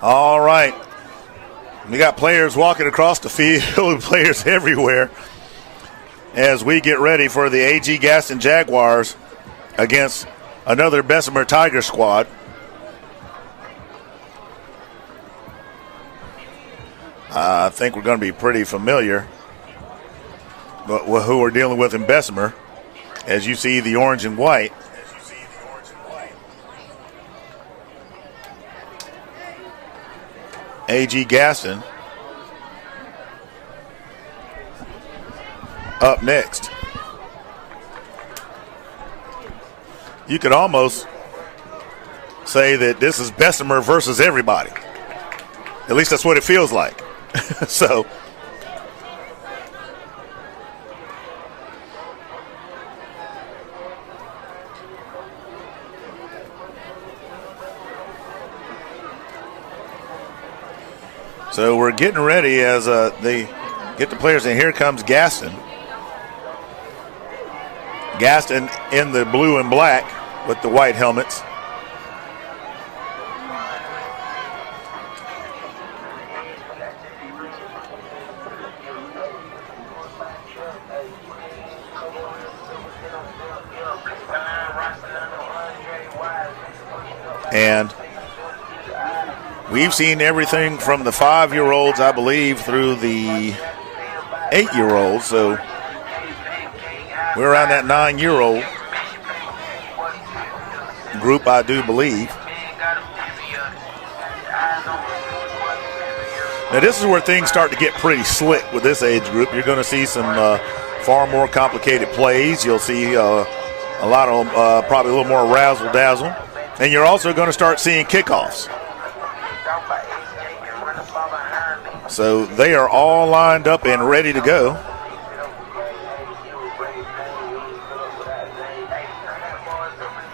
All right. We got players walking across the field, players everywhere, as we get ready for the AG Gaston Jaguars against another Bessemer Tiger squad. I think we're going to be pretty familiar but who we're dealing with in Bessemer. As you see the orange and white. AG Gaston up next. You could almost say that this is Bessemer versus everybody. At least that's what it feels like. So we're getting ready as they get the players in. Here comes Gaston. Gaston in the blue and black with the white helmets. And we've seen everything from the 5-year-olds, I believe, through the 8-year-olds. So we're around that 9-year-old group, I do believe. Now, this is where things start to get pretty slick with this age group. You're going to see some far more complicated plays. You'll see a lot of probably a little more razzle-dazzle. And you're also going to start seeing kickoffs. So they are all lined up and ready to go.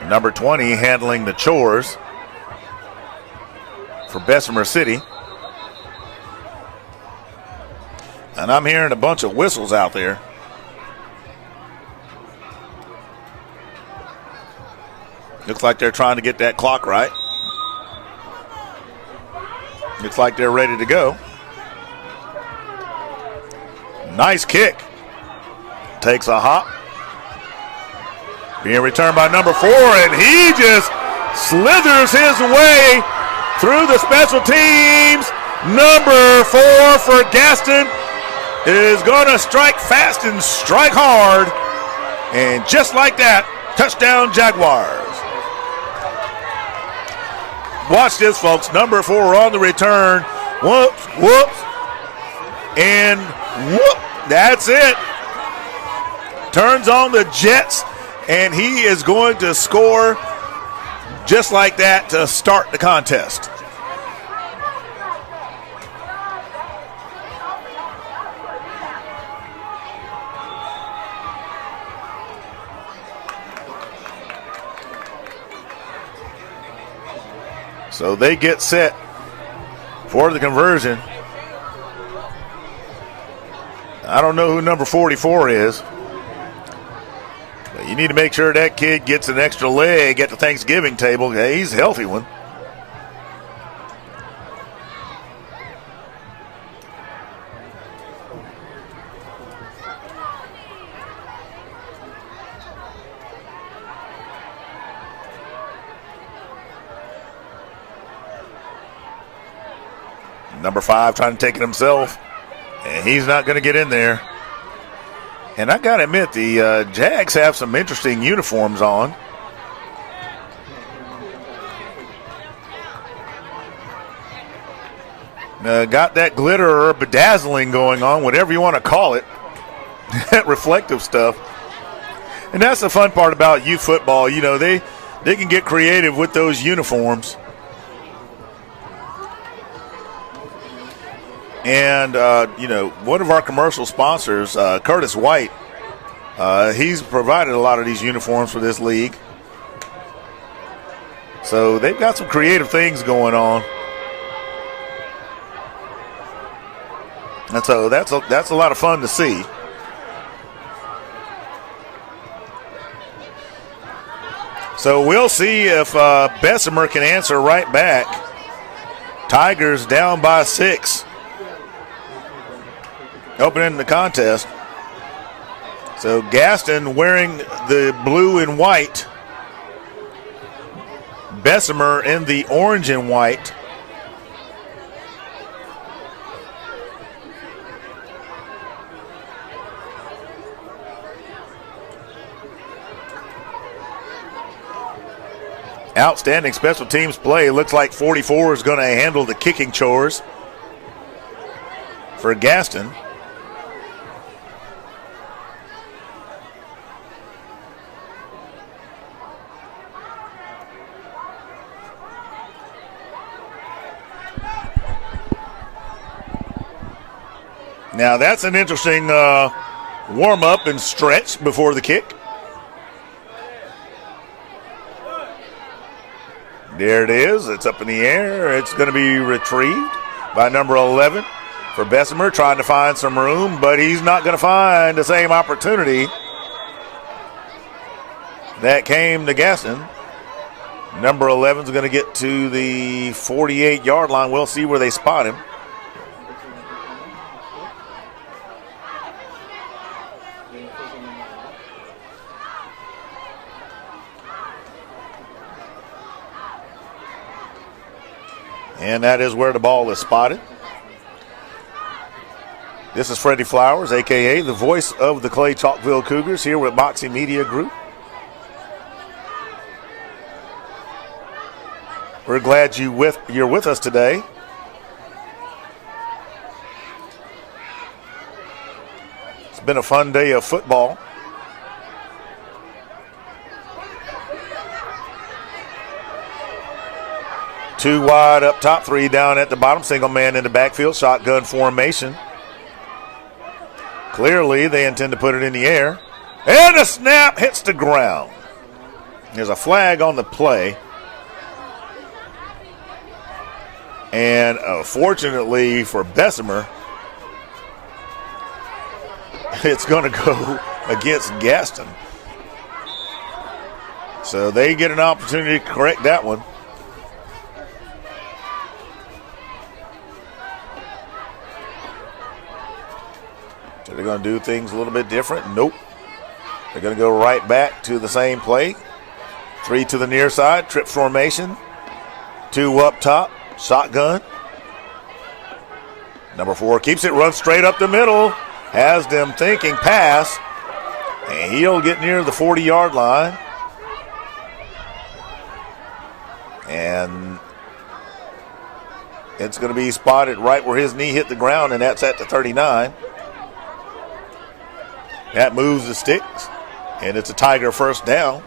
Number 20 handling the chores for Bessemer City. And I'm hearing a bunch of whistles out there. Looks like they're trying to get that clock right. Looks like they're ready to go. Nice kick. Takes a hop. Being returned by number 4, and he just slithers his way through the special teams. Number 4 for Gaston is going to strike fast and strike hard. And just like that, touchdown Jaguars. Watch this, folks. Number 4 on the return. Whoops, whoops, and whoop. That's it. Turns on the Jets, and he is going to score just like that to start the contest. So they get set for the conversion. I don't know who number 44 is, but you need to make sure that kid gets an extra leg at the Thanksgiving table. Yeah, he's a healthy one. Number 5 trying to take it himself, and he's not going to get in there. And I got to admit, the Jags have some interesting uniforms on. Got that glitter or bedazzling going on, whatever you want to call it, that reflective stuff. And that's the fun part about youth football. You know, they can get creative with those uniforms. And, you know, one of our commercial sponsors, Curtis White, He's provided a lot of these uniforms for this league. So they've got some creative things going on. And so that's a lot of fun to see. So we'll see if Bessemer can answer right back. Tigers down by 6. Opening the contest. So Gaston wearing the blue and white. Bessemer in the orange and white. Outstanding special teams play. Looks like 44 is going to handle the kicking chores for Gaston. Now that's an interesting warm-up and stretch before the kick. There it is. It's up in the air. It's going to be retrieved by number 11 for Bessemer, trying to find some room, but he's not going to find the same opportunity that came to Gaston. Number 11 is going to get to the 48-yard line. We'll see where they spot him. And that is where the ball is spotted. This is Freddie Flowers, a.k.a. the voice of the Clay Chalkville Cougars, here with Moxie Media Group. We're glad you're with us today. It's been a fun day of football. Two wide up top, three down at the bottom. Single man in the backfield, shotgun formation. Clearly, they intend to put it in the air. And a snap hits the ground. There's a flag on the play. And fortunately for Bessemer, it's going to go against Gaston. So they get an opportunity to correct that one. So they're going to do things a little bit different. Nope. They're going to go right back to the same play. Three to the near side, trip formation. Two up top, shotgun. Number 4 keeps it, runs straight up the middle. Has them thinking pass. And he'll get near the 40-yard line. And it's going to be spotted right where his knee hit the ground, and that's at the 39. That moves the sticks, and it's a Tiger first down.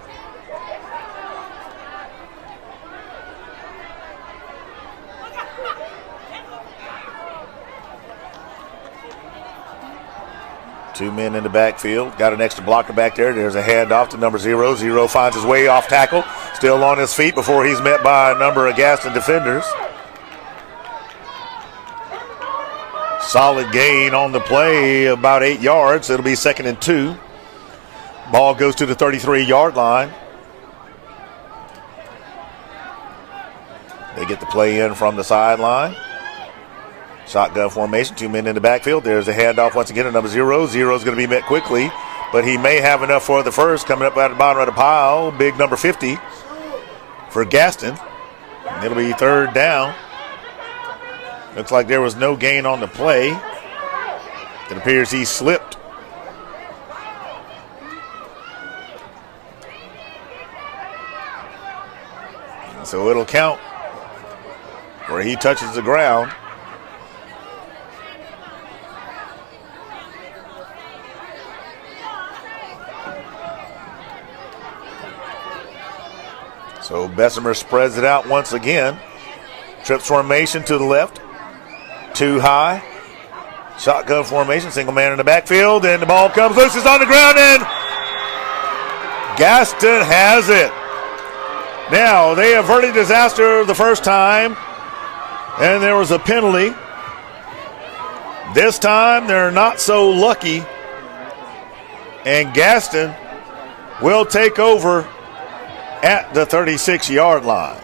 Two men in the backfield. Got an extra blocker back there. There's a handoff to number 0. 0 finds his way off tackle. Still on his feet before he's met by a number of Gaston defenders. Solid gain on the play, about 8 yards. It'll be 2nd and 2. Ball goes to the 33-yard line. They get the play in from the sideline. Shotgun formation, 2 men in the backfield. There's a handoff once again to number 0. 0 is going to be met quickly, but he may have enough for the first. Coming up at the bottom of the pile, big number 50 for Gaston. It'll be 3rd down. Looks like there was no gain on the play. It appears he slipped. So it'll count where he touches the ground. So Bessemer spreads it out once again. Trips formation to the left. 2 high. Shotgun formation, single man in the backfield, and the ball comes loose. It's on the ground, and Gaston has it. Now, they averted disaster the first time, and there was a penalty. This time, they're not so lucky, and Gaston will take over at the 36-yard line.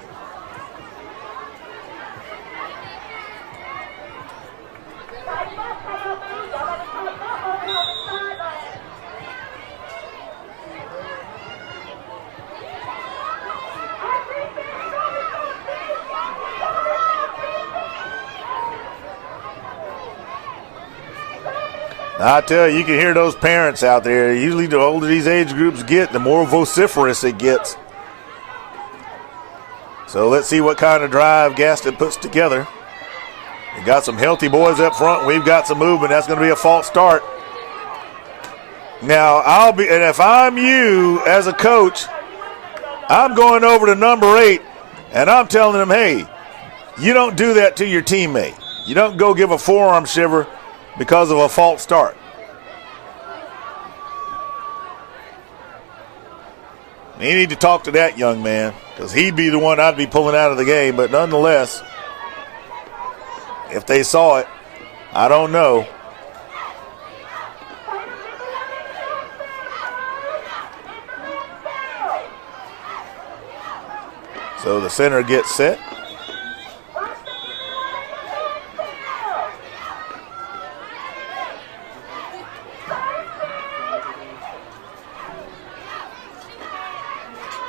I tell you, you can hear those parents out there. Usually the older these age groups get, the more vociferous it gets. So let's see what kind of drive Gaston puts together. We got some healthy boys up front. We've got some movement. That's going to be a false start. Now, and if I'm you as a coach, I'm going over to number 8, and I'm telling them, hey, you don't do that to your teammate. You don't go give a forearm shiver because of a false start. You need to talk to that young man, because he'd be the one I'd be pulling out of the game. But nonetheless, if they saw it, I don't know. So the center gets set.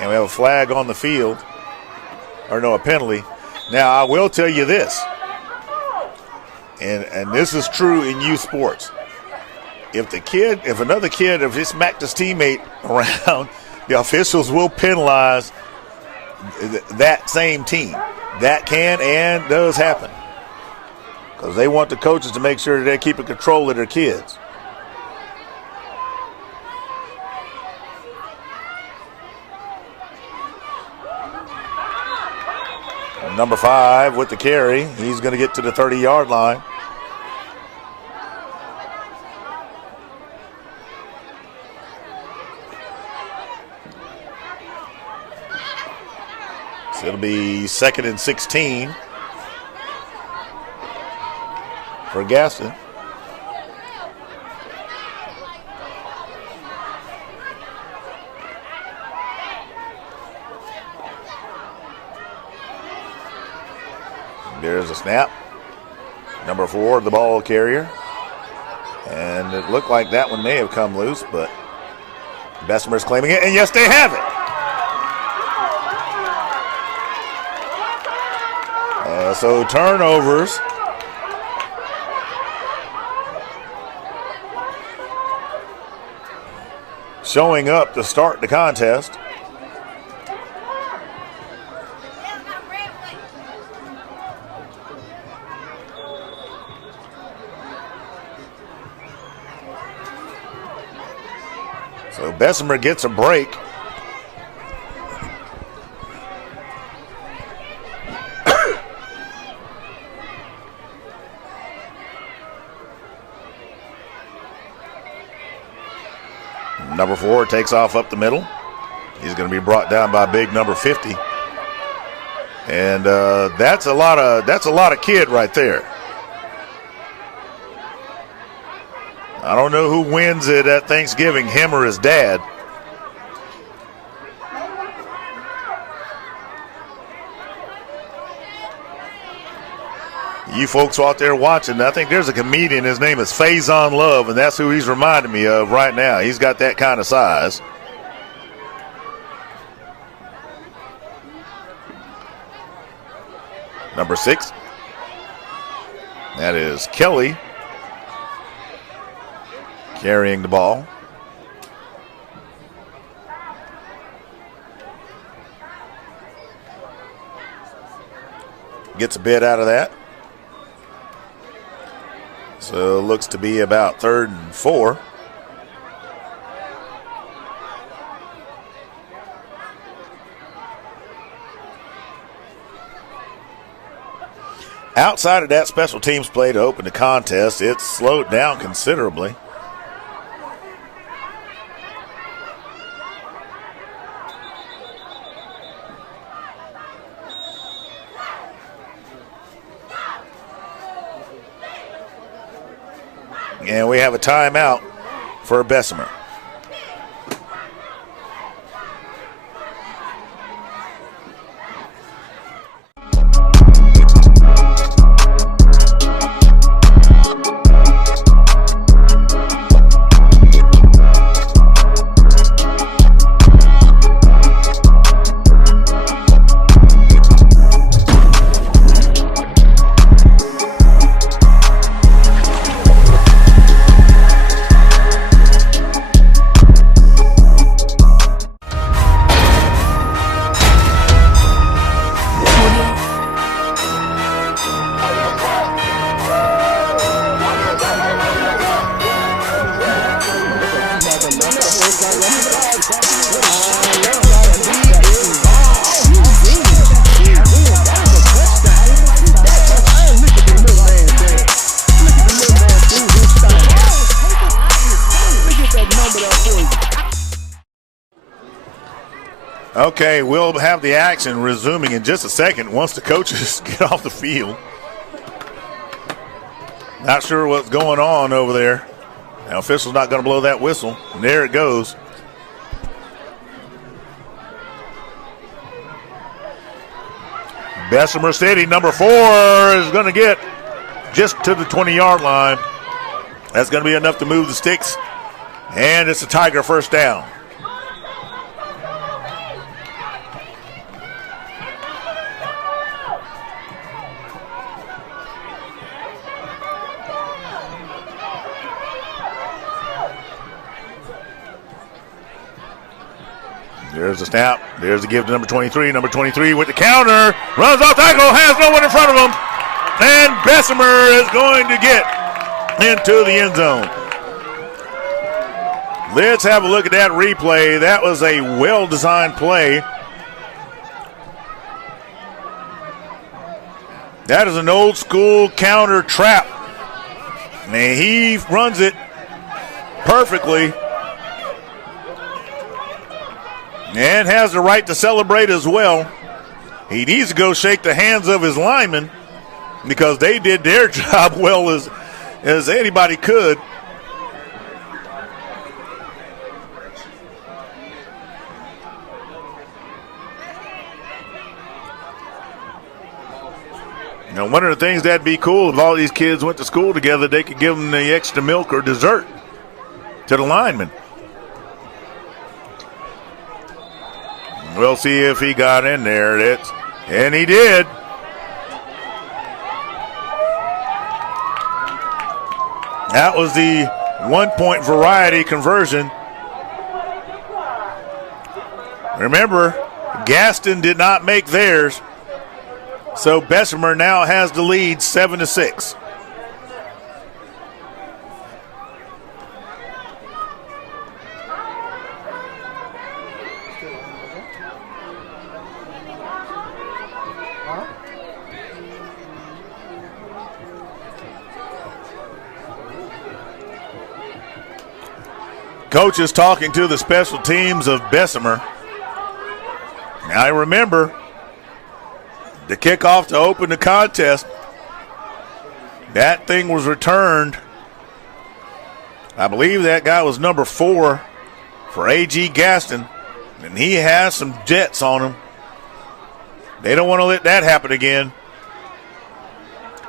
And we have a flag on the field, or no, a penalty. Now, I will tell you this, and this is true in youth sports. If another kid, if he smacked his teammate around, the officials will penalize that same team. That can and does happen, because they want the coaches to make sure that they're keeping control of their kids. Number 5 with the carry. He's going to get to the 30-yard line. So it'll be 2nd and 16 for Gaston. There's a snap. Number 4, the ball carrier. And it looked like that one may have come loose, but Bessemer's claiming it, and yes, they have it. So turnovers. Showing up to start the contest. So Bessemer gets a break. Number 4 takes off up the middle. He's going to be brought down by big number 50. And that's a lot of kid right there. I don't know who wins it at Thanksgiving, him or his dad. You folks out there watching, I think there's a comedian, his name is Faison Love, and that's who he's reminding me of right now. He's got that kind of size. Number 6, that is Kelly, carrying the ball. Gets a bit out of that. So it looks to be about 3rd and 4. Outside of that special teams play to open the contest, it's slowed down considerably. And we have a timeout for Bessemer. Okay, we'll have the action resuming in just a second once the coaches get off the field. Not sure what's going on over there. The official's not going to blow that whistle. And there it goes. Bessemer City, number 4, is going to get just to the 20-yard line. That's going to be enough to move the sticks. And it's a Tiger first down. There's the snap. There's the give to number 23. Number 23 with the counter. Runs off tackle. Has no one in front of him. And Bessemer is going to get into the end zone. Let's have a look at that replay. That was a well-designed play. That is an old-school counter trap. And he runs it perfectly. And has the right to celebrate as well. He needs to go shake the hands of his linemen because they did their job well as anybody could. Now, one of the things that'd be cool if all these kids went to school together, they could give them the extra milk or dessert to the linemen. We'll see if he got in there. And he did. That was the 1-point variety conversion. Remember, Gaston did not make theirs. So Bessemer now has the lead 7-6. Coach is talking to the special teams of Bessemer. Now remember, the kickoff to open the contest, that thing was returned. I believe that guy was number 4 for A.G. Gaston, and he has some jets on him. They don't want to let that happen again.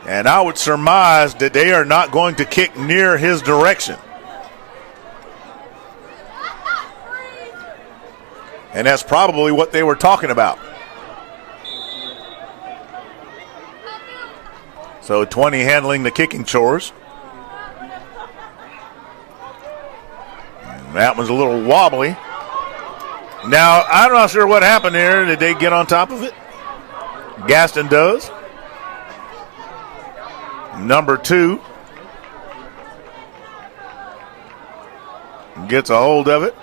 And I would surmise that they are not going to kick near his direction. And that's probably what they were talking about. So 20 handling the kicking chores. And that was a little wobbly. Now, I'm not sure what happened there. Did they get on top of it? Gaston does. Number 2 gets a hold of it.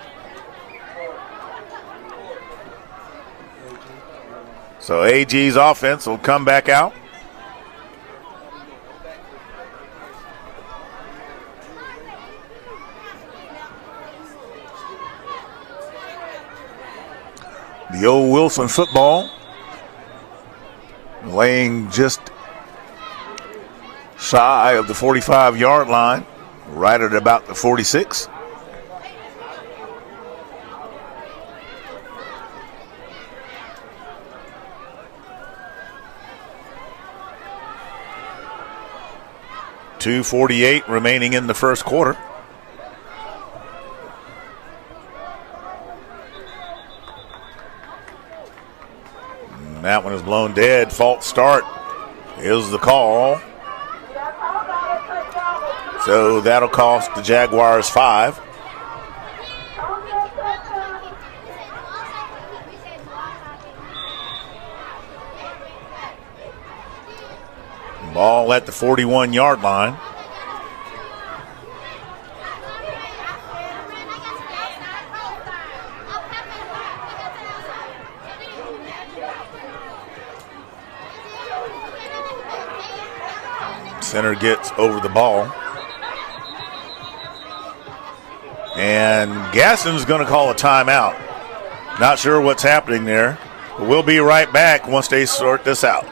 So AG's offense will come back out. The old Wilson football laying just shy of the 45-yard line. right at about the 46. .248 remaining in the first quarter. And that one is blown dead. False start is the call. So that'll cost the Jaguars 5. Ball at the 41-yard line. Center gets over the ball. And Gaston's going to call a timeout. Not sure what's happening there. But we'll be right back once they sort this out.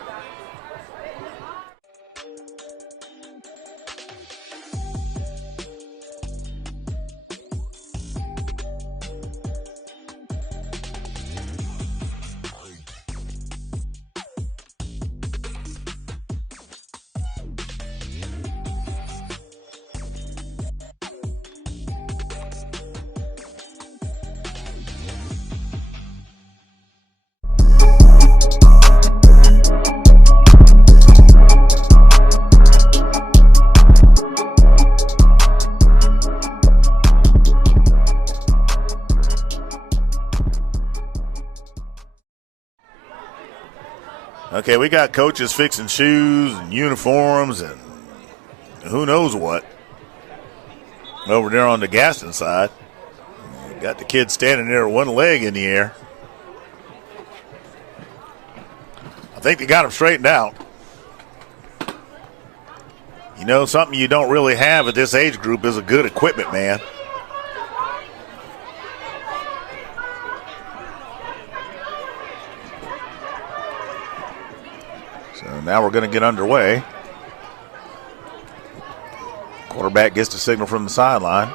Okay, we got coaches fixing shoes and uniforms and who knows what over there on the Gaston side. Got the kid standing there with one leg in the air. I think they got him straightened out. You know, something you don't really have at this age group is a good equipment man. So now we're going to get underway. Quarterback gets the signal from the sideline.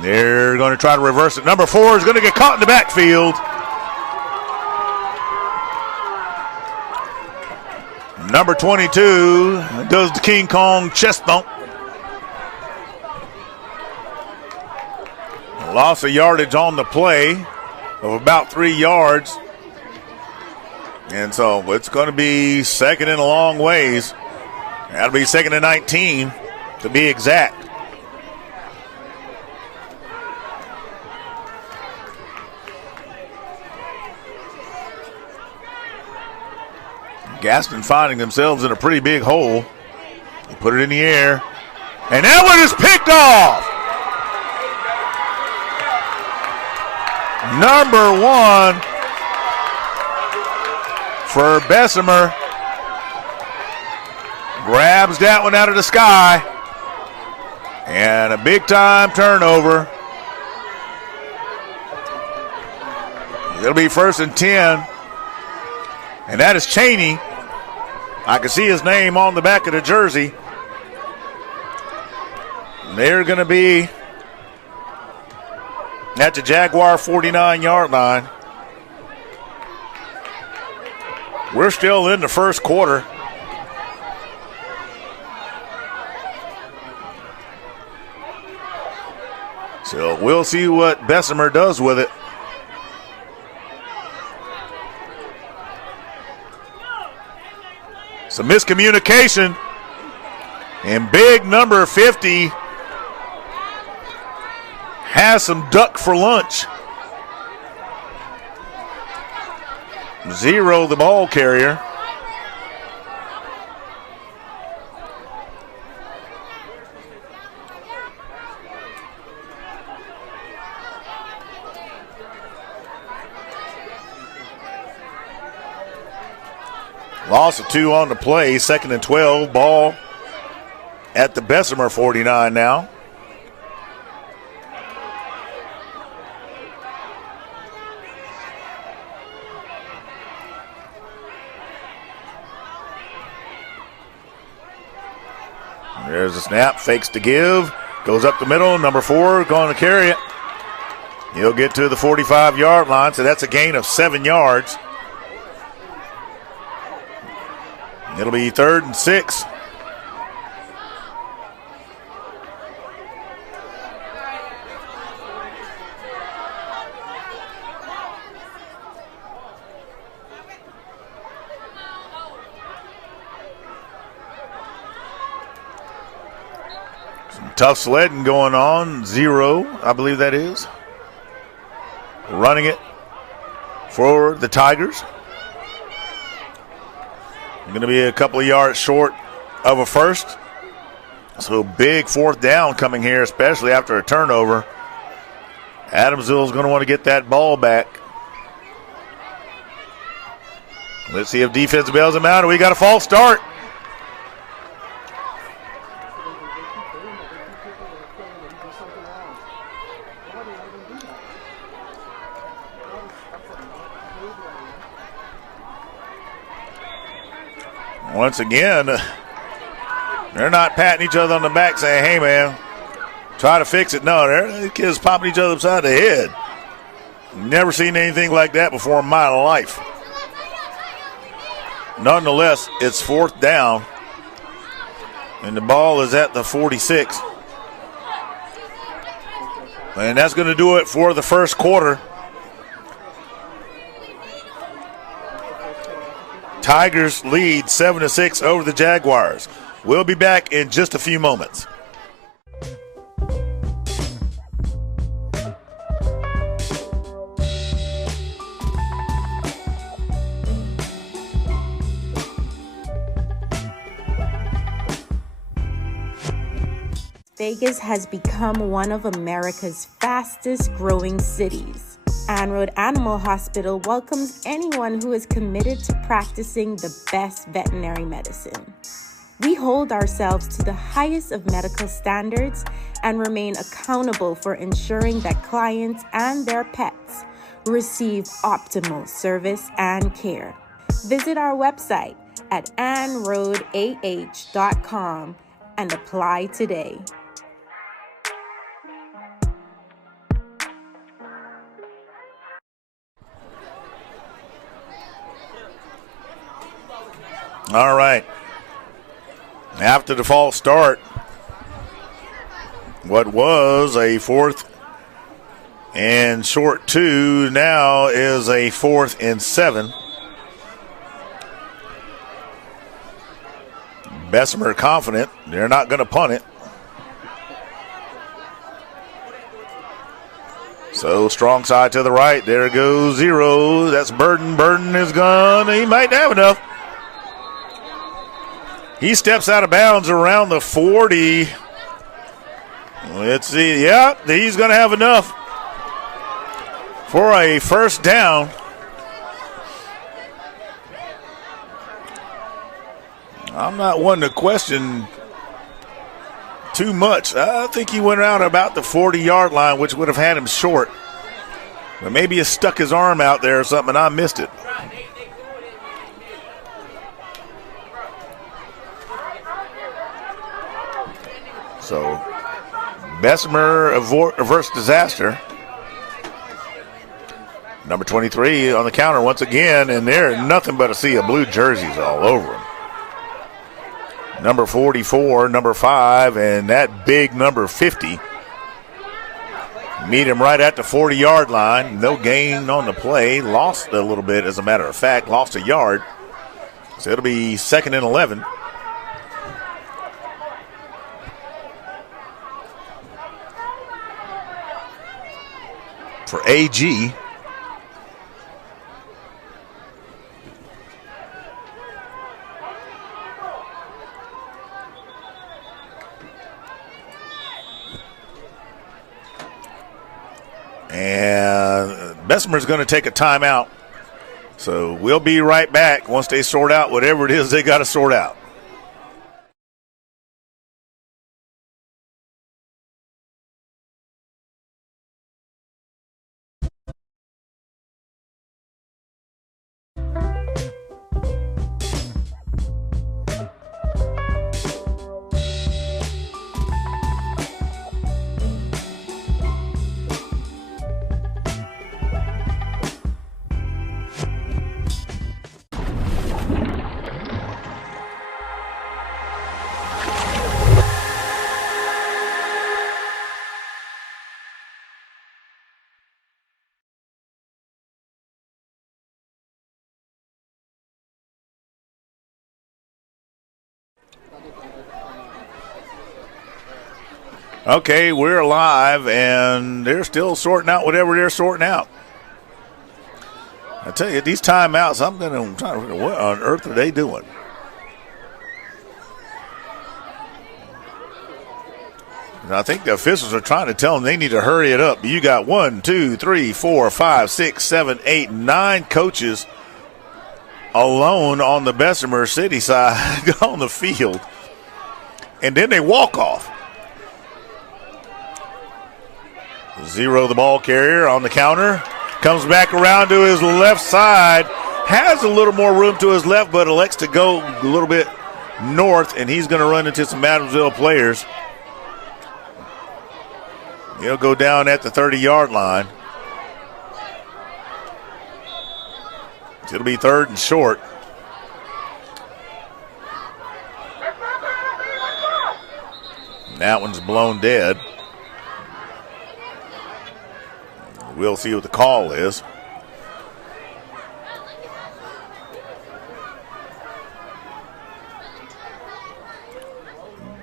They're going to try to reverse it. Number 4 is going to get caught in the backfield. Number 22 does the King Kong chest bump. Loss of yardage on the play of about 3 yards. And so it's going to be second and a long ways. That'll be second and 19 to be exact. Gaston finding themselves in a pretty big hole. They put it in the air. And that one is picked off. Number 1 for Bessemer. Grabs that one out of the sky. And a big-time turnover. It'll be first and 10. And that is Cheney. I can see his name on the back of the jersey. They're going to be at the Jaguar 49-yard line. We're still in the first quarter. So we'll see what Bessemer does with it. Some miscommunication. And big number 50 has some duck for lunch. 0, the ball carrier. Loss of 2 on the play, second and 12. Ball at the Bessemer 49 now. There's a snap, fakes to give, goes up the middle. Number 4 going to carry it. He'll get to the 45-yard line, so that's a gain of 7 yards. It'll be 3rd and 6. Some tough sledding going on. 0, I believe that is. Running it for the Tigers. Going to be a couple of yards short of a first. So big 4th down coming here, especially after a turnover. Adamsville is going to want to get that ball back. Let's see if defense bails him out. We got a false start. Once again, they're not patting each other on the back saying, hey, man, try to fix it. No, the kids popping each other upside the head. Never seen anything like that before in my life. Nonetheless, it's 4th down, and the ball is at the 46. And that's going to do it for the first quarter. Tigers lead 7-6 over the Jaguars. We'll be back in just a few moments. Vegas has become one of America's fastest growing cities. Ann Road Animal Hospital welcomes anyone who is committed to practicing the best veterinary medicine. We hold ourselves to the highest of medical standards and remain accountable for ensuring that clients and their pets receive optimal service and care. Visit our website at annroadah.com and apply today. All right. After the false start, what was a 4th and short 2 now is a 4th and 7. Bessemer confident they're not going to punt it. So strong side to the right. There goes 0. That's Burden. Burden is gone. He might have enough. He steps out of bounds around the 40. Let's see. Yeah, he's going to have enough for a first down. I'm not one to question too much. I think he went around about the 40-yard line, which would have had him short. But maybe he stuck his arm out there or something, and I missed it. So, Bessemer averts disaster. Number 23 on the counter once again, and they're nothing but a sea of blue jerseys all over him. Number 44, number 5, and that big number 50. Meet him right at the 40-yard line. No gain on the play. Lost a little bit, as a matter of fact. Lost a yard. So it'll be 2nd and 11. For AG. And Bessemer's going to take a timeout. So we'll be right back once they sort out whatever it is they got to sort out. Okay, we're live, and they're still sorting out whatever they're sorting out. I tell you, these timeouts, I'm trying to figure what on earth are they doing? And I think the officials are trying to tell them they need to hurry it up. You got 1, 2, 3, 4, 5, 6, 7, 8, 9 coaches alone on the Bessemer City side on the field. And then they walk off. Zero the ball carrier on the counter. Comes back around to his left side. Has a little more room to his left, but elects to go a little bit north, and he's going to run into some Adamsville players. He'll go down at the 30-yard line. It'll be 3rd and short. That one's blown dead. We'll see what the call is.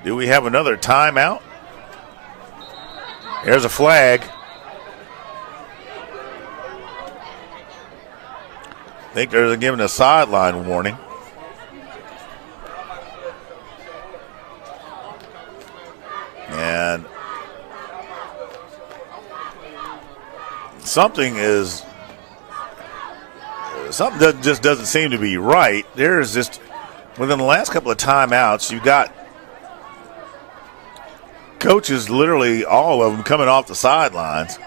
Do we have another timeout? There's a flag. I think they're giving a sideline warning. And something that just doesn't seem to be right. There's just, within the last couple of timeouts, you've got coaches, literally all of them, coming off the sidelines,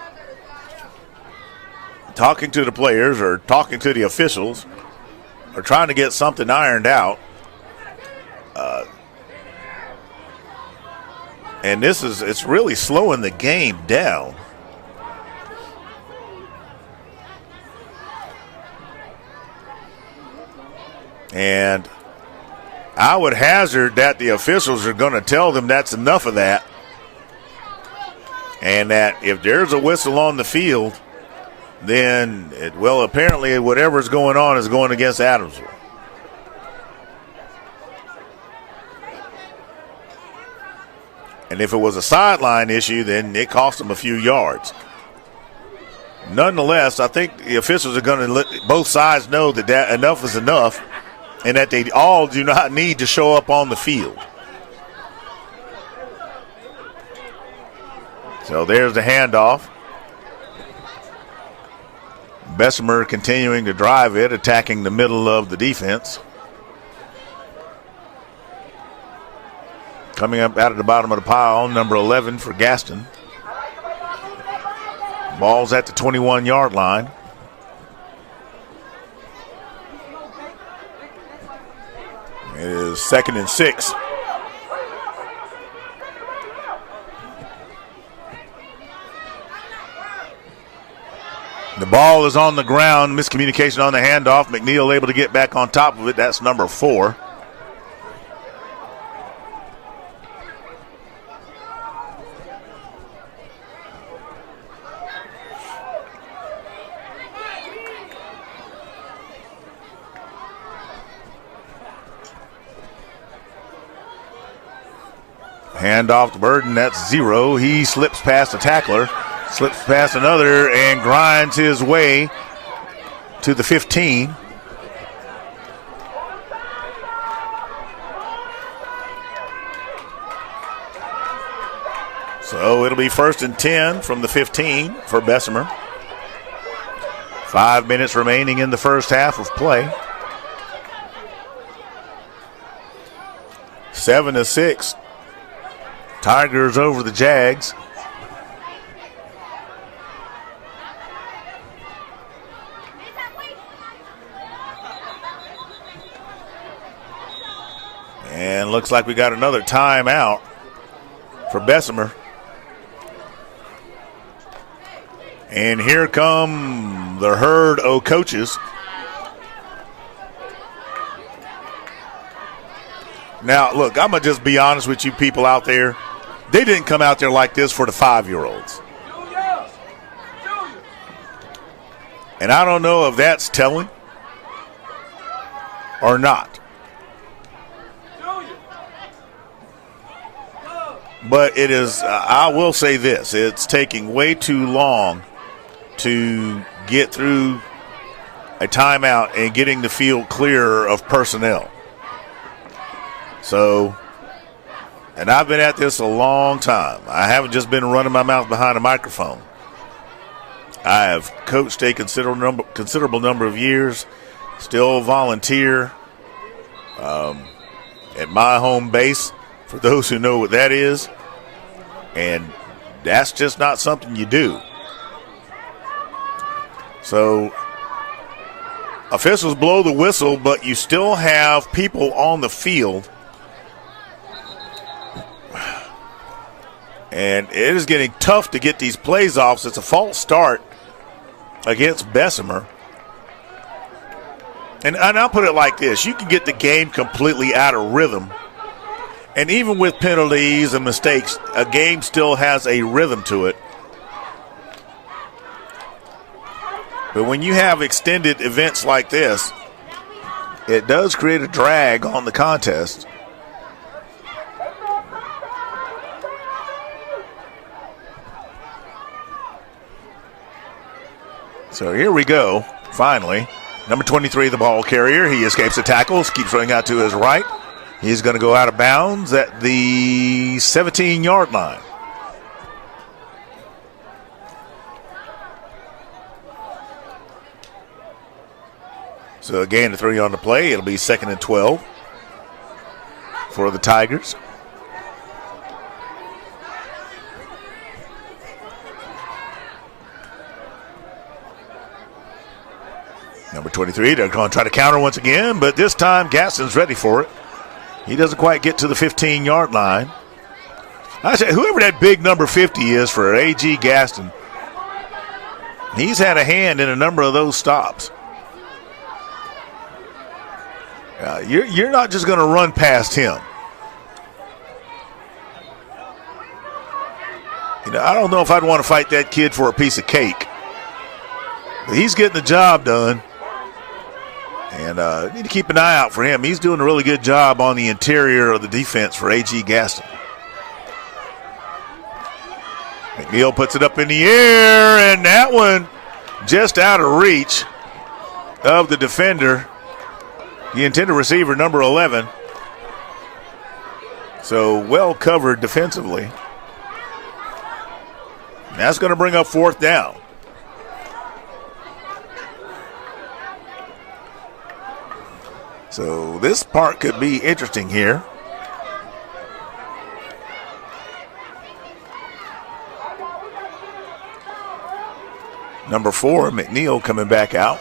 talking to the players or talking to the officials or trying to get something ironed out. And it's really slowing the game down. And I would hazard that the officials are going to tell them that's enough of that. And that if there's a whistle on the field, then, apparently whatever's going on is going against Adamsville. And if it was a sideline issue, then it cost them a few yards. Nonetheless, I think the officials are going to let both sides know that enough is enough and that they all do not need to show up on the field. So there's the handoff. Bessemer continuing to drive it, attacking the middle of the defense. Coming up out of the bottom of the pile, number 11 for Gaston. Ball's at the 21-yard line. It is 2nd and 6. The ball is on the ground. Miscommunication on the handoff. McNeil able to get back on top of it. That's number 4. Handoff to Burden. That's 0. He slips past a tackler. Slips past another and grinds his way to the 15. So it'll be 1st and 10 from the 15 for Bessemer. 5 minutes remaining in the first half of play. 7-6. Tigers over the Jags. And looks like we got another timeout for Bessemer. And here come the herd of coaches. Now, look, I'm going to just be honest with you people out there. They didn't come out there like this for the 5-year-olds. And I don't know if that's telling or not. But it is, I will say this, it's taking way too long to get through a timeout and getting the field clear of personnel. So, and I've been at this a long time. I haven't just been running my mouth behind a microphone. I have coached a considerable number of years, still volunteer at my home base, for those who know what that is. And that's just not something you do. So officials blow the whistle, but you still have people on the field. And it is getting tough to get these plays off. It's a false start against Bessemer. And I'll put it like this. You can get the game completely out of rhythm. And even with penalties and mistakes, a game still has a rhythm to it. But when you have extended events like this, it does create a drag on the contest. So here we go, finally. Number 23, the ball carrier. He escapes the tackles, keeps running out to his right. He's going to go out of bounds at the 17-yard line. So a gain of 3 on the play. It'll be 2nd and 12 for the Tigers. Number 23, they're going to try to counter once again, but this time Gaston's ready for it. He doesn't quite get to the 15-yard line. I say, whoever that big number 50 is for A.G. Gaston, he's had a hand in a number of those stops. You're not just going to run past him. I don't know if I'd want to fight that kid for a piece of cake. But he's getting the job done. And need to keep an eye out for him. He's doing a really good job on the interior of the defense for A.G. Gaston. McNeil puts it up in the air, and that one just out of reach of the defender, the intended receiver, number 11. So well covered defensively. That's going to bring up 4th down. So this part could be interesting here. Number 4, McNeil, coming back out.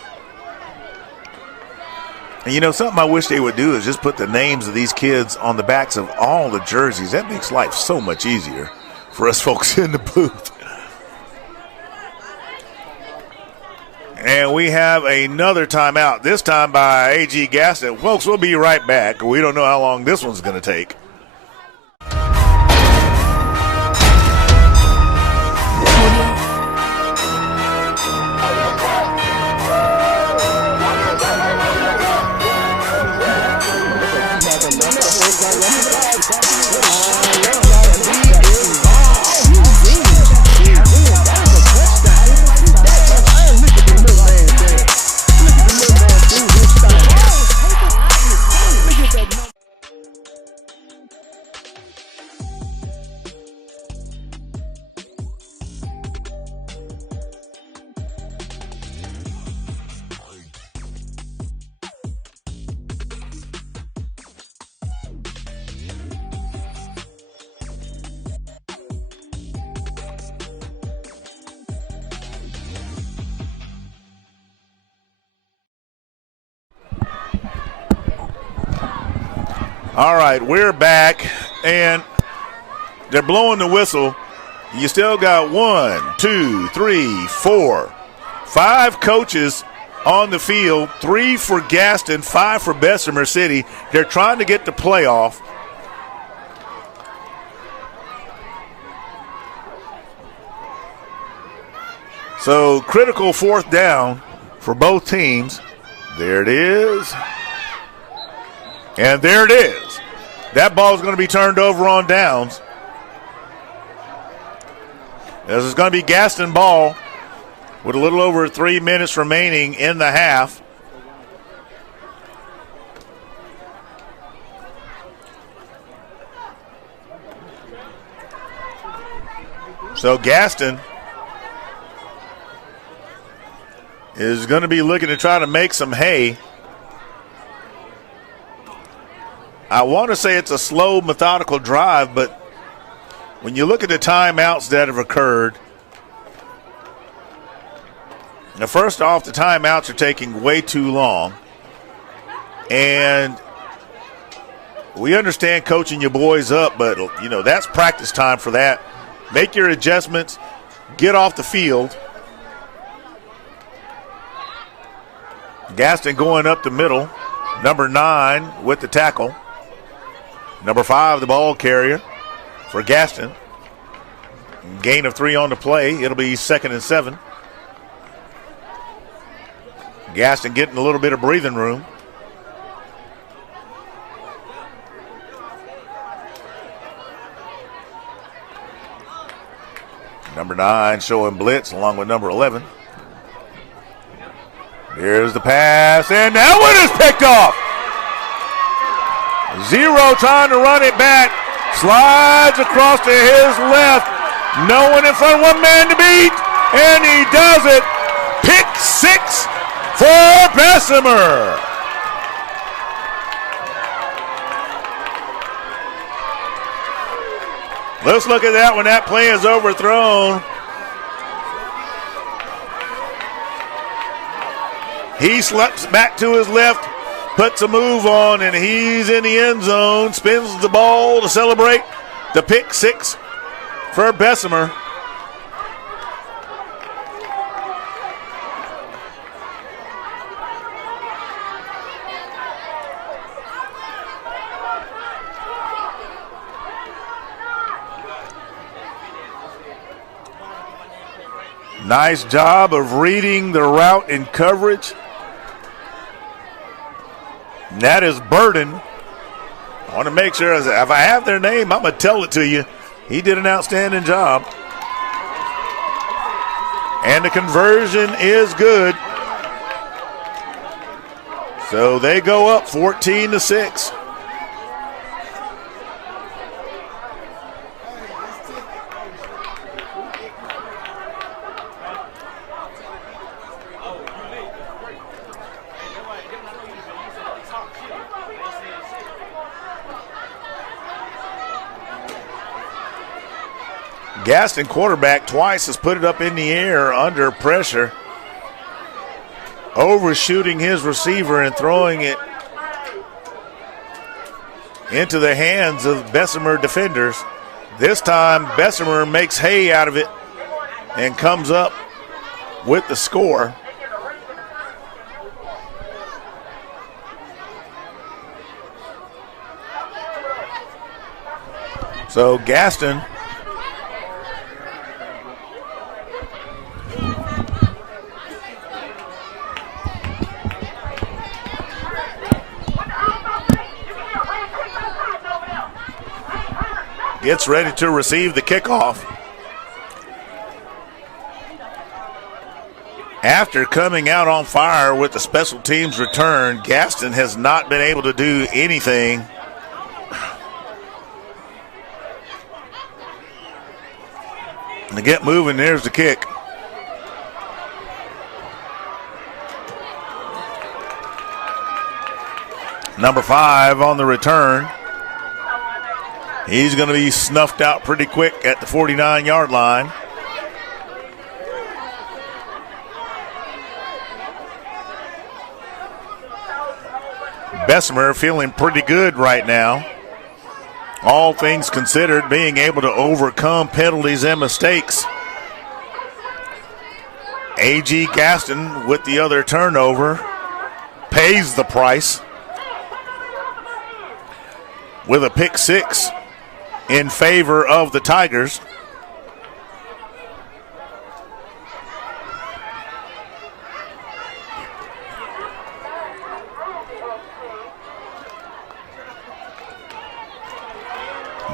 And something I wish they would do is just put the names of these kids on the backs of all the jerseys. That makes life so much easier for us folks in the booth. And we have another timeout, this time by A.G. Gaston. Folks, we'll be right back. We don't know how long this one's going to take. All right, we're back, and they're blowing the whistle. You still got 1, 2, 3, 4, 5 coaches on the field, 3 for Gaston, 5 for Bessemer City. They're trying to get the playoff. So critical 4th down for both teams. There it is. And there it is. That ball is going to be turned over on downs. This is going to be Gaston ball with a little over 3 minutes remaining in the half. So Gaston is going to be looking to try to make some hay. I want to say it's a slow, methodical drive, but when you look at the timeouts that have occurred, now first off, the timeouts are taking way too long. And we understand coaching your boys up, but, you know, that's practice time for that. Make your adjustments, get off the field. Gaston going up the middle. Number 9 with the tackle. Number 5, the ball carrier for Gaston. Gain of 3 on the play. It'll be 2nd and 7. Gaston getting a little bit of breathing room. Number 9 showing blitz along with number 11. Here's the pass, and that one is picked off. 0 trying to run it back. Slides across to his left. No one in front, one man to beat, and he does it. Pick 6 for Bessemer. Let's look at that when that play is overthrown. He slips back to his left, puts a move on, and he's in the end zone. Spins the ball to celebrate the pick 6 for Bessemer. Nice job of reading the route and coverage. And that is Burden. I want to make sure, if I have their name, I'm going to tell it to you. He did an outstanding job. And the conversion is good. So they go up 14-6. Gaston, quarterback, twice has put it up in the air under pressure, overshooting his receiver and throwing it into the hands of Bessemer defenders. This time, Bessemer makes hay out of it and comes up with the score. So Gaston gets ready to receive the kickoff. After coming out on fire with the special teams return, Gaston has not been able to do anything to get moving. There's the kick. Number 5 on the return. He's going to be snuffed out pretty quick at the 49-yard line. Bessemer feeling pretty good right now. All things considered, being able to overcome penalties and mistakes. A.G. Gaston with the other turnover pays the price with a pick 6 in favor of the Tigers.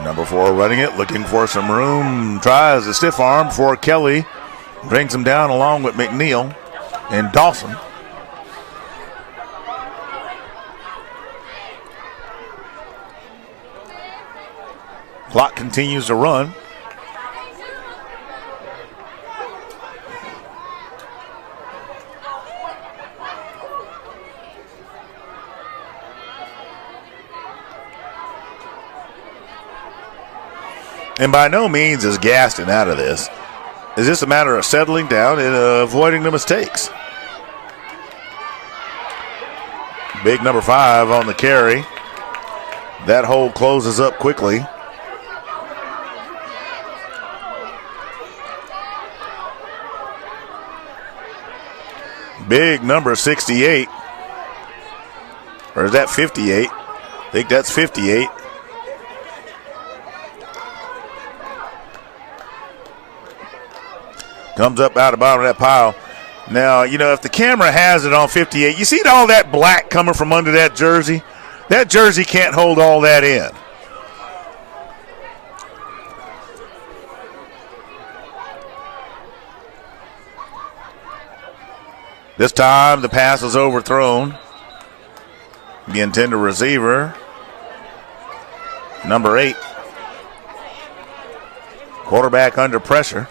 Number 4 running it, looking for some room. Tries a stiff arm for Kelly. Brings him down along with McNeil and Dawson. Clock continues to run. And by no means is Gaston out of this. It's just a matter of settling down and avoiding the mistakes. Big number 5 on the carry. That hole closes up quickly. Big number 68. Or is that 58? I think that's 58. Comes up out of the bottom of that pile. Now, you know, if the camera has it on 58, you see all that black coming from under that jersey? That jersey can't hold all that in. This time the pass is overthrown. The intended receiver, number 8. Quarterback under pressure.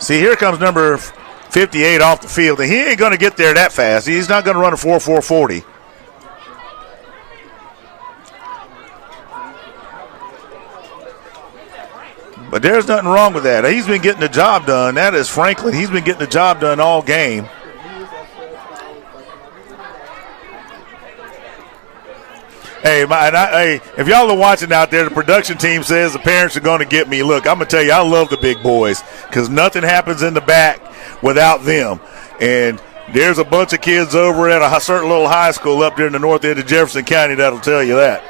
See, here comes number 58 off the field, and he ain't going to get there that fast. He's not going to run a 4.40. But there's nothing wrong with that. He's been getting the job done. That is Franklin. He's been getting the job done all game. Hey, if y'all are watching out there, the production team says the parents are going to get me. Look, I'm going to tell you, I love the big boys because nothing happens in the back without them. And there's a bunch of kids over at a certain little high school up there in the north end of Jefferson County that'll tell you that.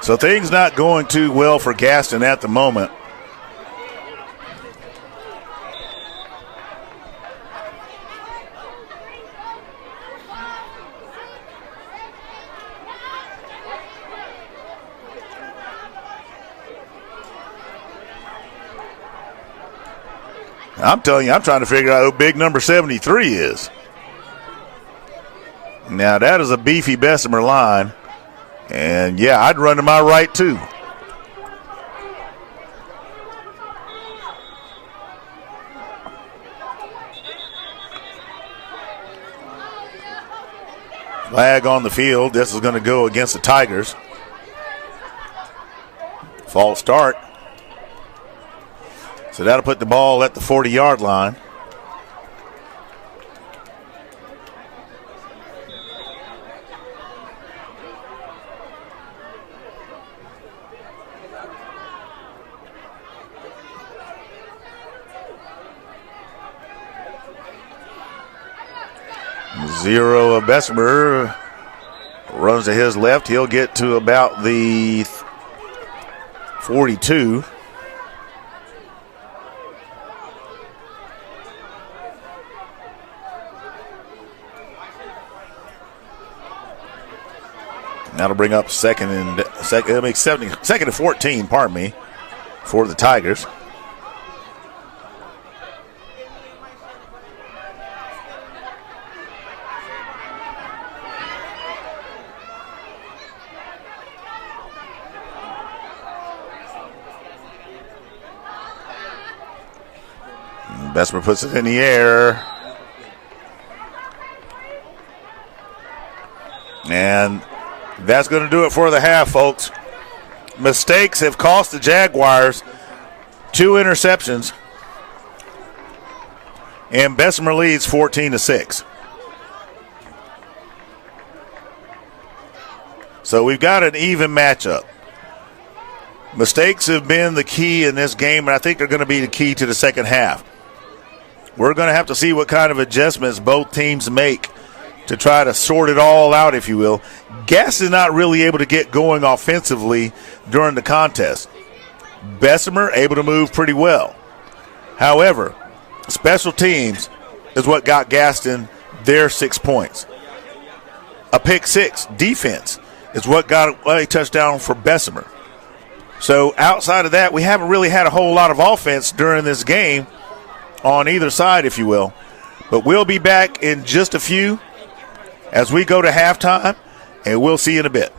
So things not going too well for Gaston at the moment. I'm telling you, I'm trying to figure out who big number 73 is. Now, that is a beefy Bessemer line. And, yeah, I'd run to my right, too. Flag on the field. This is going to go against the Tigers. False start. So that'll put the ball at the 40-yard line. Zero of Bessemer runs to his left. He'll get to about the 42. That'll bring up second and 14, pardon me, for the Tigers. Bessemer puts it in the air. And that's going to do it for the half, folks. Mistakes have cost the Jaguars 2 interceptions. And Bessemer leads 14-6. So we've got an even matchup. Mistakes have been the key in this game, and I think they're going to be the key to the second half. We're going to have to see what kind of adjustments both teams make to try to sort it all out, if you will. Gass is not really able to get going offensively during the contest. Bessemer able to move pretty well. However, special teams is what got Gaston their 6 points. A pick six defense is what got a touchdown for Bessemer. So outside of that, we haven't really had a whole lot of offense during this game on either side, if you will. But we'll be back in just a few as we go to halftime, and we'll see you in a bit.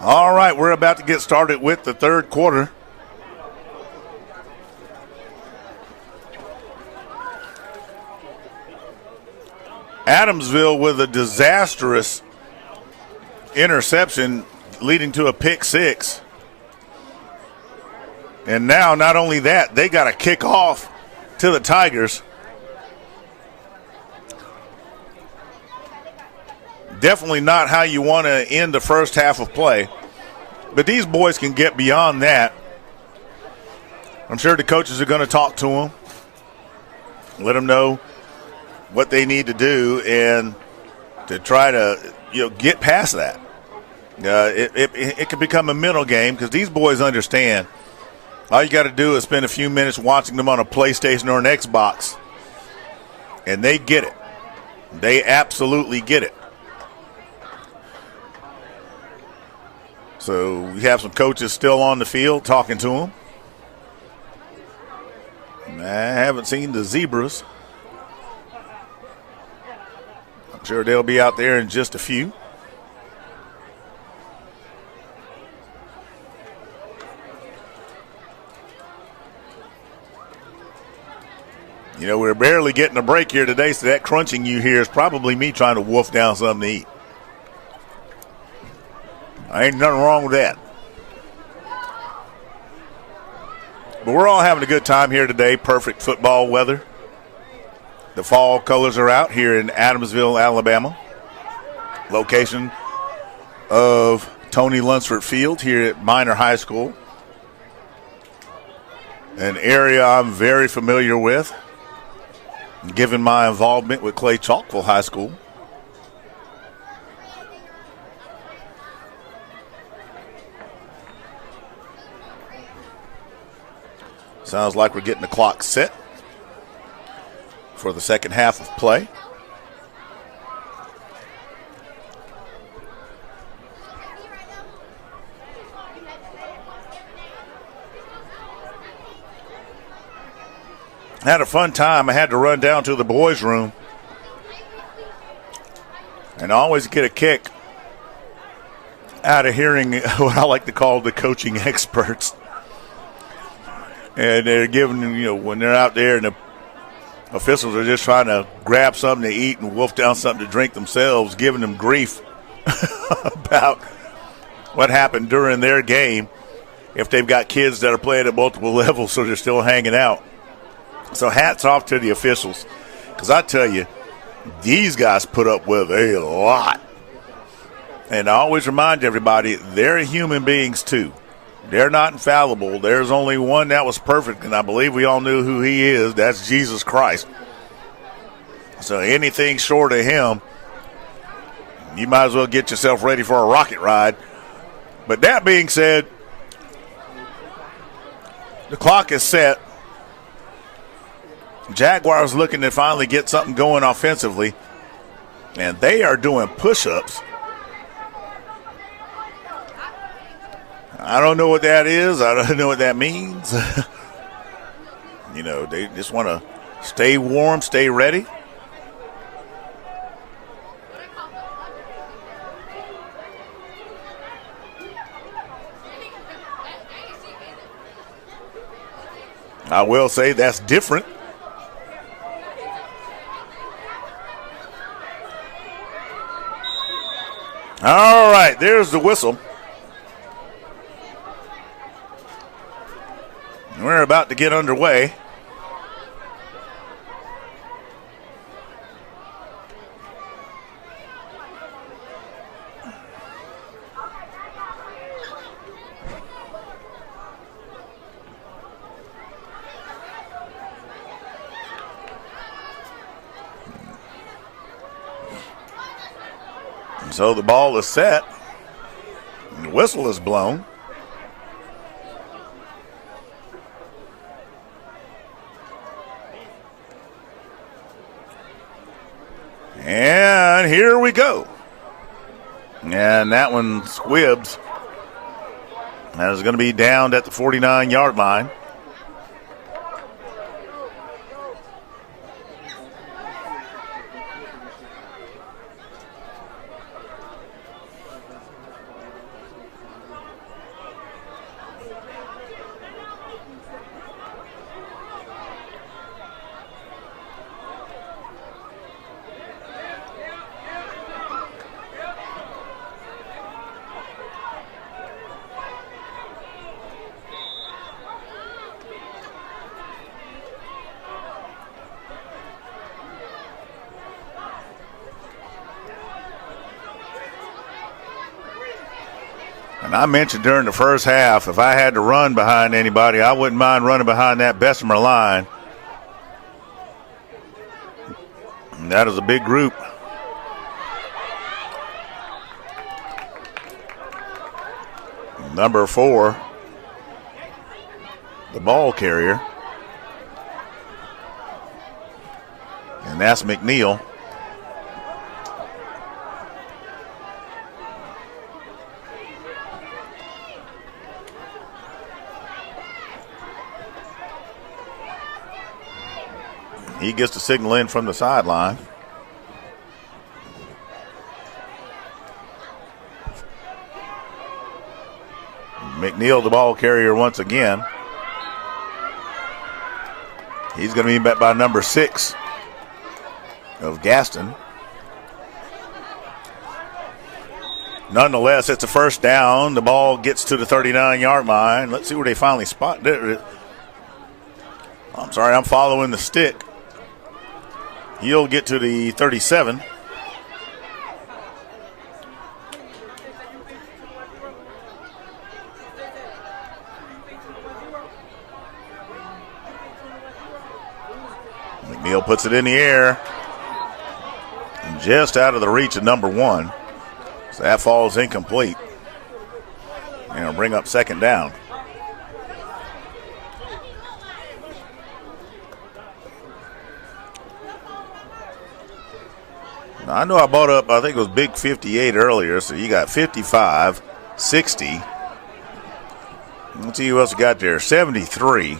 All right, we're about to get started with the third quarter. Adamsville with a disastrous interception leading to a pick six. And now, not only that, they got a kick off to the Tigers. Definitely not how you want to end the first half of play. But these boys can get beyond that. I'm sure the coaches are going to talk to them, let them know what they need to do and to try to get past that. It can become a mental game because these boys understand. All you got to do is spend a few minutes watching them on a PlayStation or an Xbox, and they get it. They absolutely get it. So we have some coaches still on the field talking to them. I haven't seen the Zebras. I'm sure they'll be out there in just a few. We're barely getting a break here today, so that crunching you hear is probably me trying to wolf down something to eat. Ain't nothing wrong with that. But we're all having a good time here today. Perfect football weather. The fall colors are out here in Adamsville, Alabama. Location of Tony Lunsford Field here at Minor High School. An area I'm very familiar with, given my involvement with Clay Chalkville High School. Sounds like we're getting the clock set for the second half of play. I had a fun time. I had to run down to the boys' room. And I always get a kick out of hearing what I like to call the coaching experts. And they're giving them, when they're out there and the officials are just trying to grab something to eat and wolf down something to drink themselves, giving them grief about what happened during their game if they've got kids that are playing at multiple levels so they're still hanging out. So hats off to the officials, because I tell you, these guys put up with a lot. And I always remind everybody, they're human beings too. They're not infallible. There's only one that was perfect, and I believe we all knew who he is. That's Jesus Christ. So anything short of him, you might as well get yourself ready for a rocket ride. But that being said, the clock is set. Jaguars looking to finally get something going offensively, and they are doing push-ups. I don't know what that is. I don't know what that means. They just want to stay warm, stay ready. I will say that's different. All right, there's the whistle. We're about to get underway. And so the ball is set. And the whistle is blown. And here we go. And that one squibs. That is going to be downed at the 49-yard line. I mentioned during the first half, if I had to run behind anybody, I wouldn't mind running behind that Bessemer line. And that is a big group. Number 4, the ball carrier. And that's McNeil. He gets the signal in from the sideline. McNeil, the ball carrier once again. He's going to be met by number 6 of Gaston. Nonetheless, it's a first down. The ball gets to the 39-yard line. Let's see where they finally spot it. I'm sorry, I'm following the stick. He'll get to the 37. McNeil puts it in the air. And just out of the reach of number 1. So that falls incomplete. And it'll bring up second down. Now, I know I brought up, I think it was big 58 earlier, so you got 55, 60. Let's see who else you got there. 73.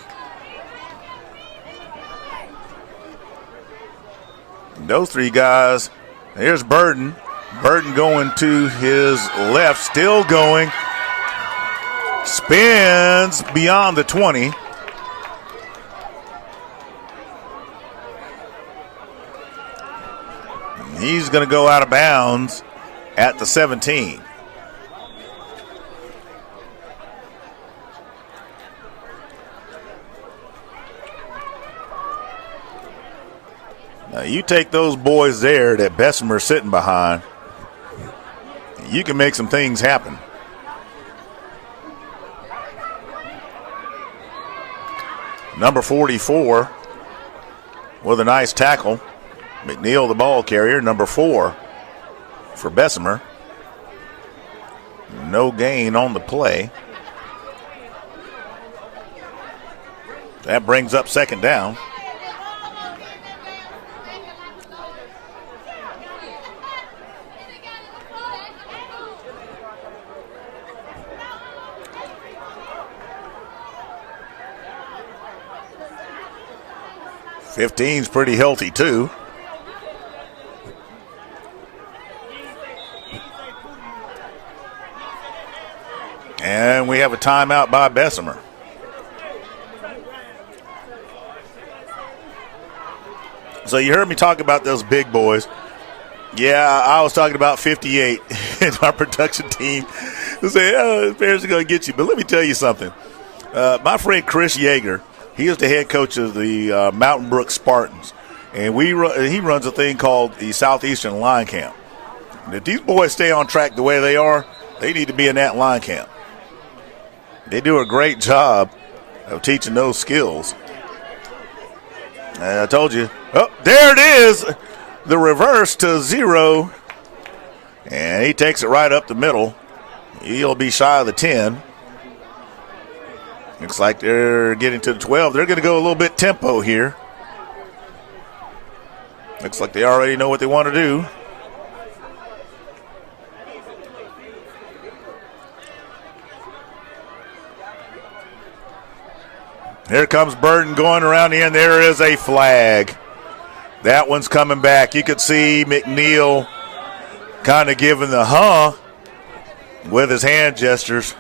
And those 3 guys, here's Burden. Burden going to his left, still going. Spins beyond the 20. He's going to go out of bounds at the 17. Now you take those boys there that Bessemer's sitting behind, you can make some things happen. Number 44 with a nice tackle. McNeil, the ball carrier, number 4 for Bessemer. No gain on the play. That brings up second down. Fifteen's pretty healthy too. And we have a timeout by Bessemer. So you heard me talk about those big boys. Yeah, I was talking about 58 in our production team. They say, oh, the Bears are going to get you. But let me tell you something. My friend Chris Yeager, he is the head coach of the Mountain Brook Spartans. And he runs a thing called the Southeastern Line Camp. And if these boys stay on track the way they are, they need to be in that line camp. They do a great job of teaching those skills. And I told you, oh, there it is, the reverse to 0. And he takes it right up the middle. He'll be shy of the 10. Looks like they're getting to the 12. They're going to go a little bit tempo here. Looks like they already know what they want to do. Here comes Burden going around the end. There is a flag. That one's coming back. You could see McNeil kind of giving the with his hand gestures.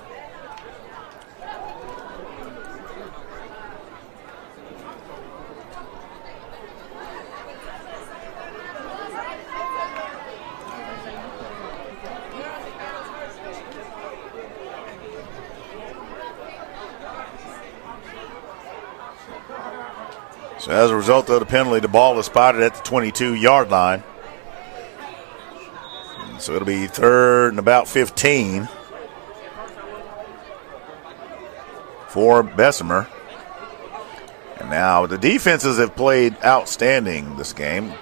So as a result of the penalty, the ball is spotted at the 22-yard line. And so it'll be third and about 15. for Bessemer. And now the defenses have played outstanding this game.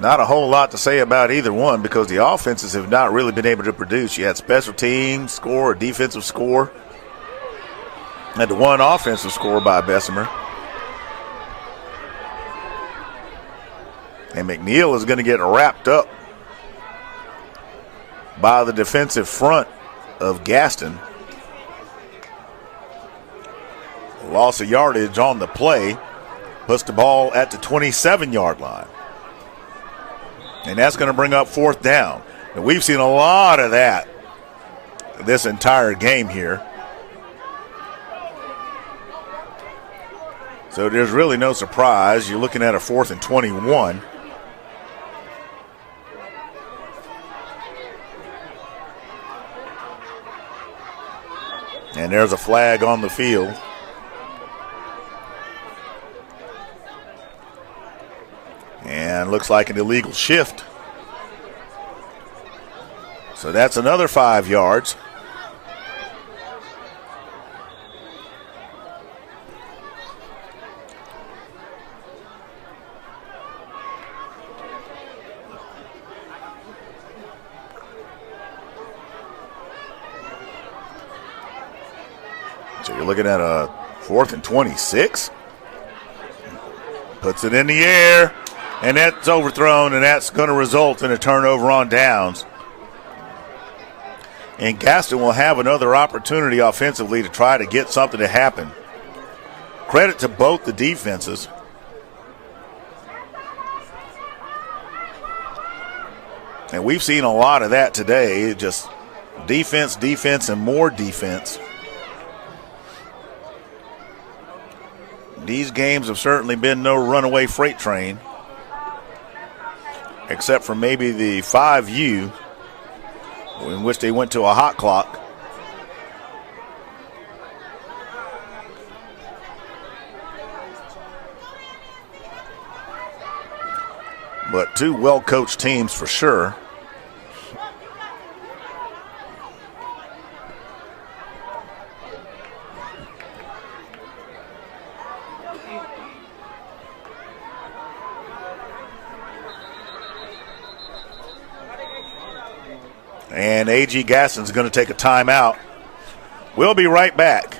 Not a whole lot to say about either one because the offenses have not really been able to produce. You had special teams score, a defensive score. Had the one offensive score by Bessemer. And McNeil is going to get wrapped up by the defensive front of Gaston. Loss of yardage on the play puts the ball at the 27-yard line. And that's going to bring up fourth down. And we've seen a lot of that this entire game here. So there's really no surprise. You're looking at a 4th and 21. And there's a flag on the field. And looks like an illegal shift. So that's another 5 yards. So you're looking at a 4th and 26. Puts it in the air. And that's overthrown, and that's going to result in a turnover on downs. And Gaston will have another opportunity offensively to try to get something to happen. Credit to both the defenses. And we've seen a lot of that today, just defense, defense, and more defense. These games have certainly been no runaway freight train, except for maybe the 5U, in which they went to a hot clock. But two well-coached teams for sure. And A.G. Gaston's going to take a timeout. We'll be right back.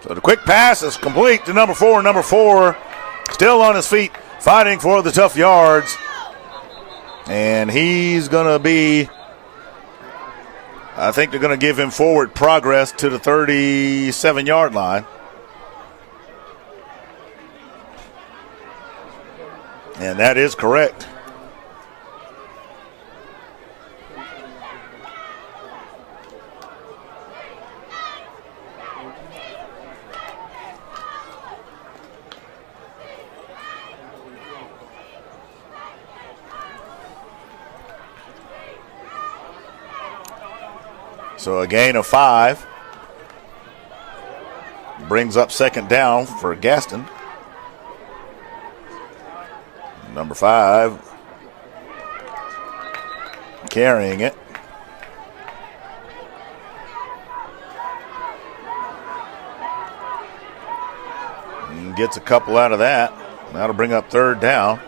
So the quick pass is complete to number 4. Number 4 still on his feet, fighting for the tough yards. And he's going to be, I think they're going to give him forward progress to the 37-yard line. And that is correct. So a gain of 5 brings up second down for Gaston. Number 5 carrying it. And gets a couple out of that. That'll bring up third down.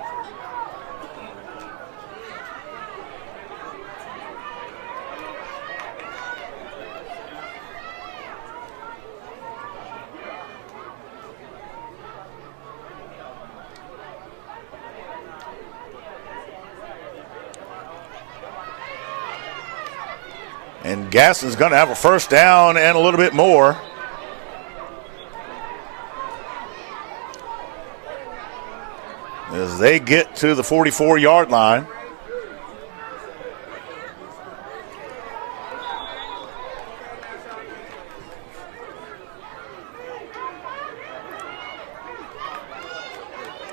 And Gaston's going to have a first down and a little bit more. As they get to the 44-yard line.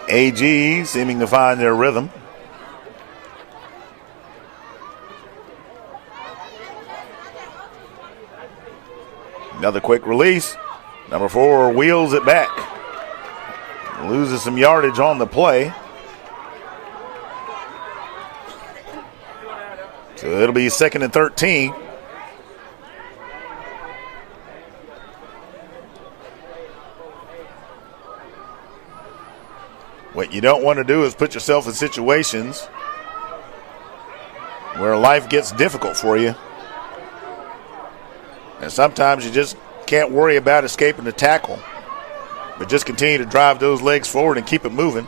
AG seeming to find their rhythm. Another quick release. Number 4 wheels it back. Loses some yardage on the play. So it'll be 2nd and 13. What you don't want to do is put yourself in situations where life gets difficult for you. And sometimes you just can't worry about escaping the tackle, but just continue to drive those legs forward and keep it moving.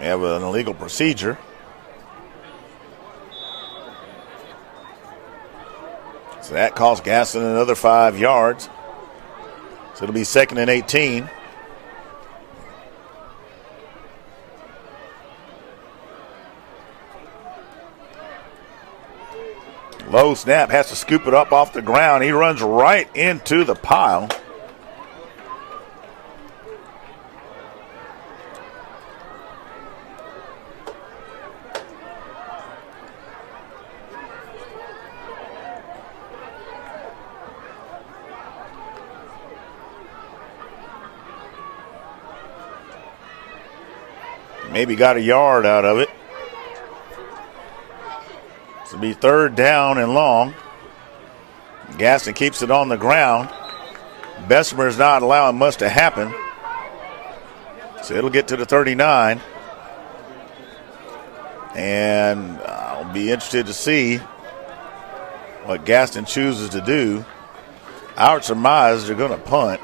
We have an illegal procedure. So that cost Gaston another 5 yards. So it'll be 2nd and 18. Low snap, has to scoop it up off the ground. He runs right into the pile. Maybe got a yard out of it. This will be 3rd down and long. Gaston keeps it on the ground. Bessemer is not allowing much to happen. So it'll get to the 39. And I'll be interested to see what Gaston chooses to do. Our surmise they're going to punt.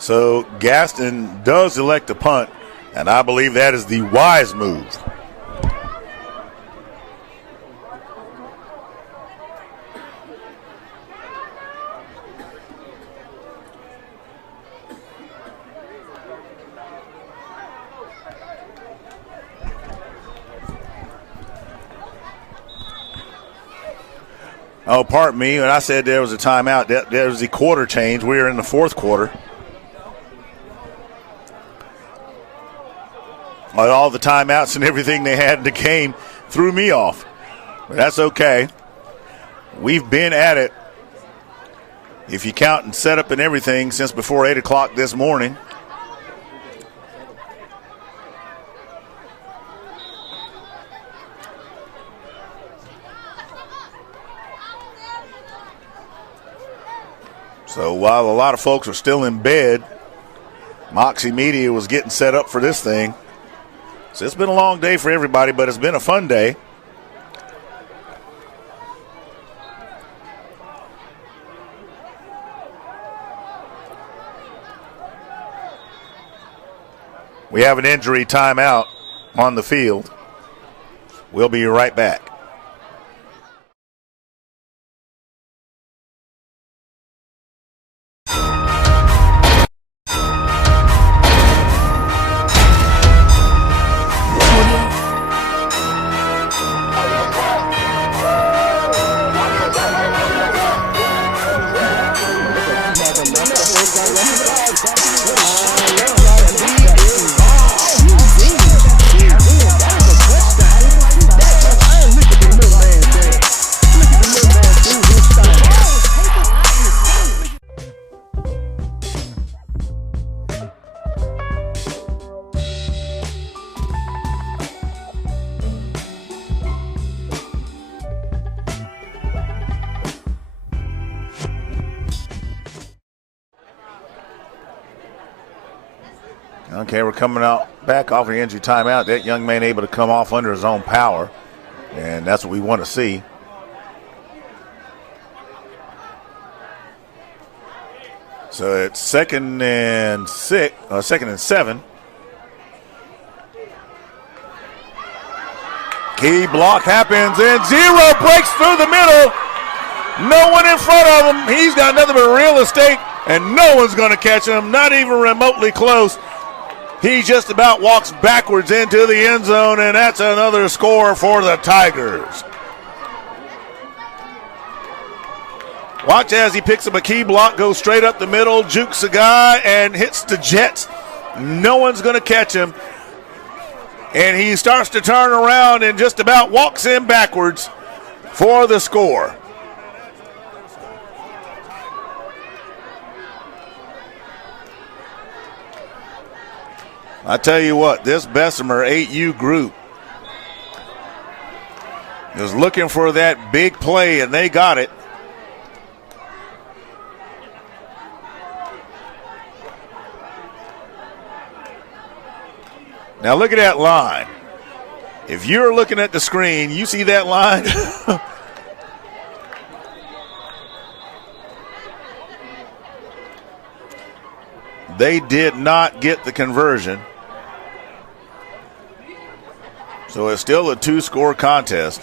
So Gaston does elect to punt, and I believe that is the wise move. Oh, pardon me. When I said there was a timeout, there was the quarter change. We are in the 4th quarter. All the timeouts and everything they had in the game threw me off. But that's okay. We've been at it, if you count and setup and everything, since before 8 o'clock this morning. So while a lot of folks are still in bed, Moxie Media was getting set up for this thing. So it's been a long day for everybody, but it's been a fun day. We have an injury timeout on the field. We'll be right back. Okay, we're coming out back off the injury timeout. That young man able to come off under his own power, and that's what we want to see. So it's second and 7. Key block happens, and Zero breaks through the middle. No one in front of him. He's got nothing but real estate, and no one's going to catch him, not even remotely close. He just about walks backwards into the end zone, and that's another score for the Tigers. Watch as he picks up a key block, goes straight up the middle, jukes a guy, and hits the Jets. No one's going to catch him. And he starts to turn around and just about walks in backwards for the score. I tell you what, this Bessemer 8U group is looking for that big play, and they got it. Now look at that line. If you're looking at the screen, you see that line? They did not get the conversion. So it's still a 2-score contest.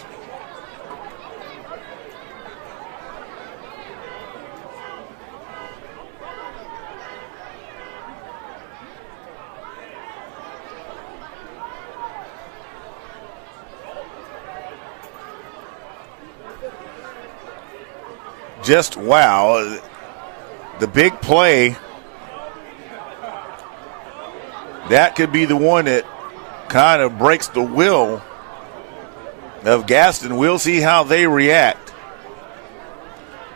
Just wow. The big play, that could be the one that kind of breaks the will of Gaston. We'll see how they react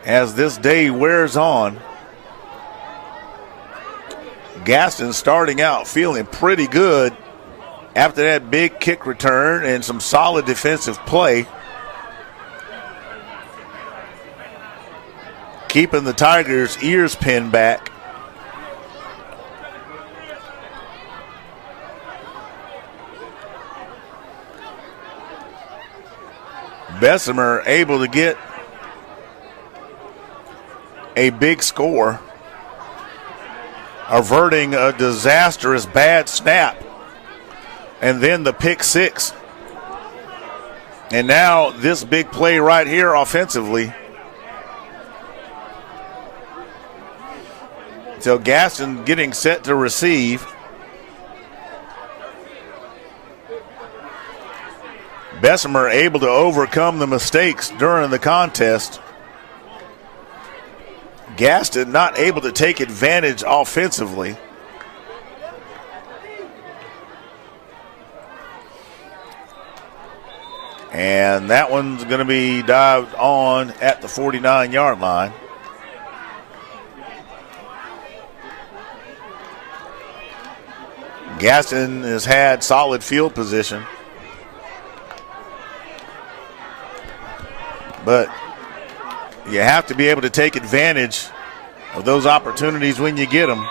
as this day wears on. Gaston starting out feeling pretty good after that big kick return and some solid defensive play, keeping the Tigers' ears pinned back. Bessemer able to get a big score, averting a disastrous bad snap, and then the pick six. And now this big play right here offensively. So Gaston getting set to receive. Bessemer able to overcome the mistakes during the contest. Gaston not able to take advantage offensively. And that one's going to be dived on at the 49-yard line. Gaston has had solid field position, but you have to be able to take advantage of those opportunities when you get them.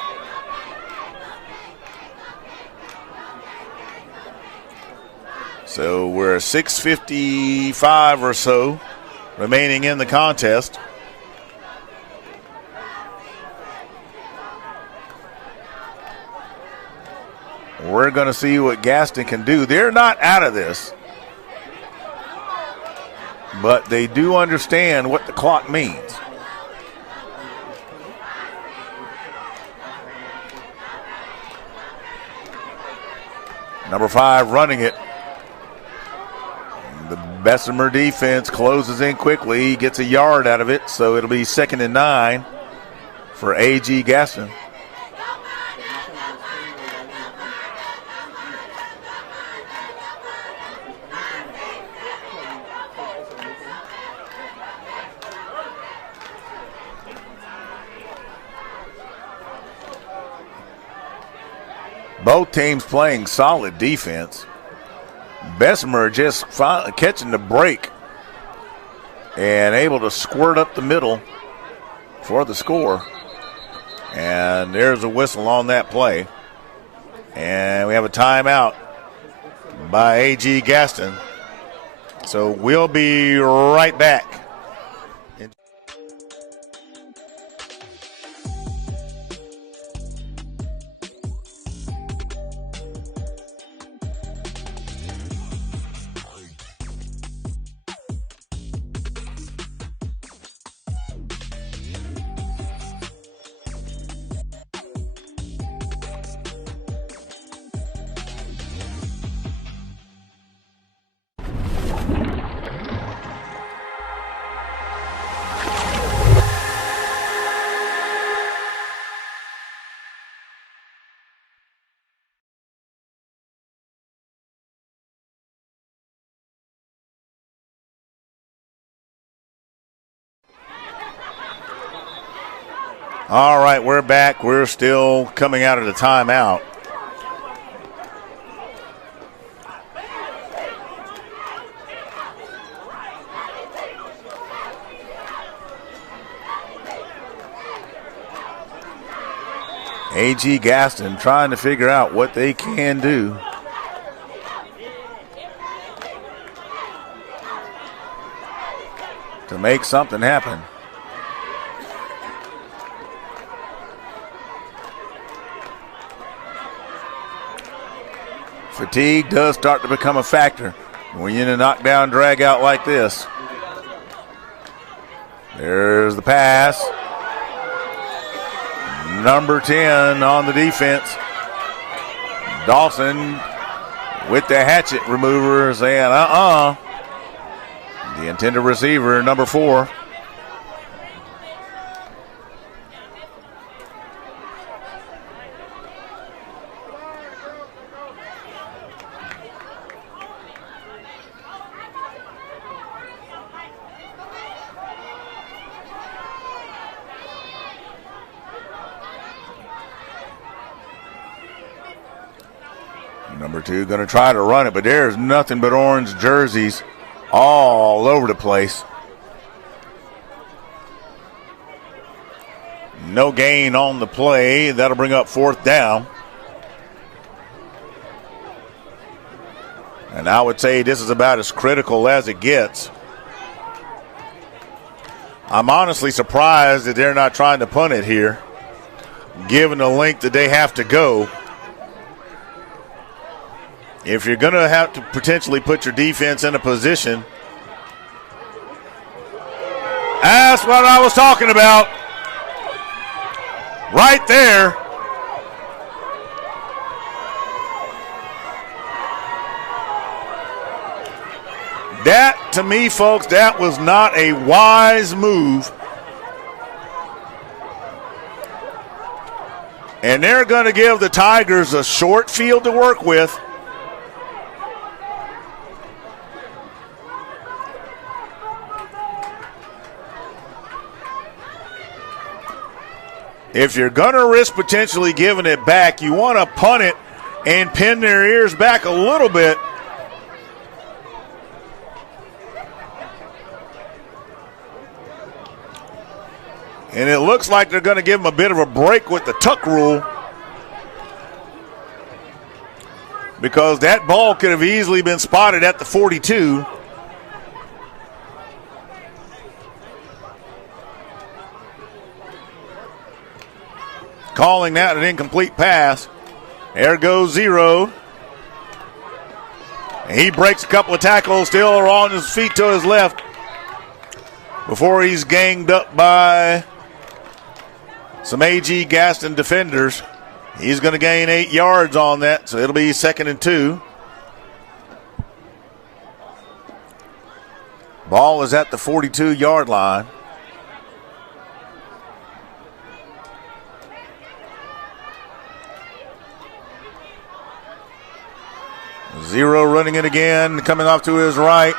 So we're 6:55 or so remaining in the contest. We're going to see what Gaston can do. They're not out of this, but they do understand what the clock means. Number 5 running it. The Bessemer defense closes in quickly. He gets a yard out of it, so it'll be 2nd and 9 for A.G. Gaston. Both teams playing solid defense. Bessemer just catching the break and able to squirt up the middle for the score. And there's a whistle on that play. And we have a timeout by A.G. Gaston. So we'll be right back. All right, we're back. We're still coming out of the timeout. A.G. Gaston trying to figure out what they can do. To make something happen. Fatigue does start to become a factor when you're in a knockdown drag out like this. There's the pass. Number 10 on the defense. Dawson with the hatchet remover saying, The intended receiver, number 4. Number 2 going to try to run it, but there's nothing but orange jerseys all over the place. No gain on the play. That'll bring up 4th down. And I would say this is about as critical as it gets. I'm honestly surprised that they're not trying to punt it here, given the length that they have to go. If you're going to have to potentially put your defense in a position, that's what I was talking about. Right there. That, to me, folks, that was not a wise move. And they're going to give the Tigers a short field to work with. If you're going to risk potentially giving it back, you want to punt it and pin their ears back a little bit. And it looks like they're going to give them a bit of a break with the tuck rule. because that ball could have easily been spotted at the 42. Calling that an incomplete pass. There goes 0. He breaks a couple of tackles, still on his feet to his left before he's ganged up by some AG Gaston defenders. He's going to gain 8 yards on that, so it'll be 2nd and 2. Ball is at the 42-yard line. Zero running it again, coming off to his right.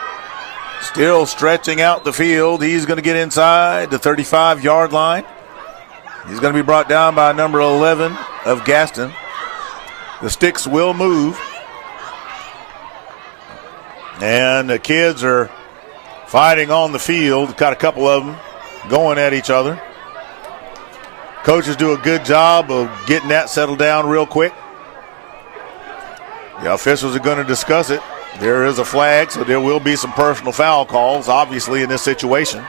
Still stretching out the field. He's going to get inside the 35-yard line. He's going to be brought down by number 11 of Gaston. The sticks will move. And the kids are fighting on the field. Got a couple of them going at each other. Coaches do a good job of getting that settled down real quick. The officials are going to discuss it. There is a flag, so there will be some personal foul calls, obviously, in this situation.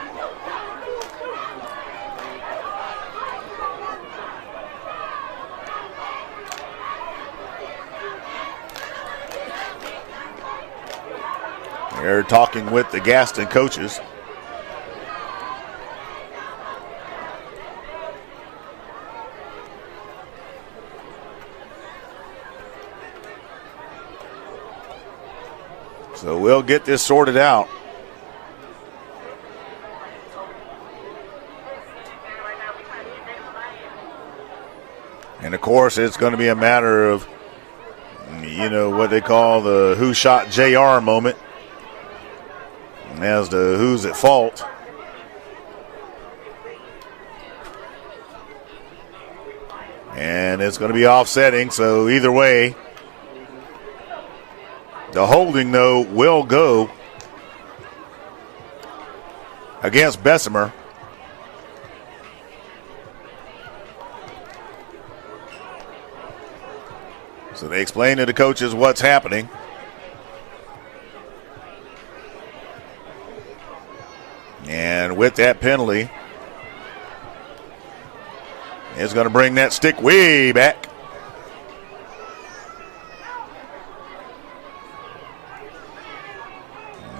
They're talking with the Gaston coaches. So we'll get this sorted out. And of course, it's going to be a matter of, what they call the who shot JR moment as to who's at fault. And it's going to be offsetting, so either way, the holding, though, will go against Bessemer. So they explain to the coaches what's happening. And with that penalty, it's going to bring that stick way back.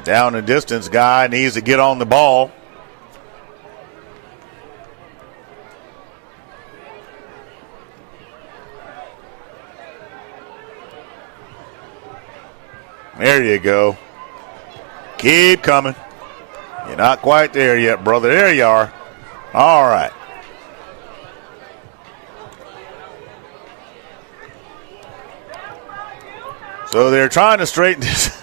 Down and distance guy needs to get on the ball. There you go. Keep coming. You're not quite there yet, brother. There you are. All right. So they're trying to straighten this.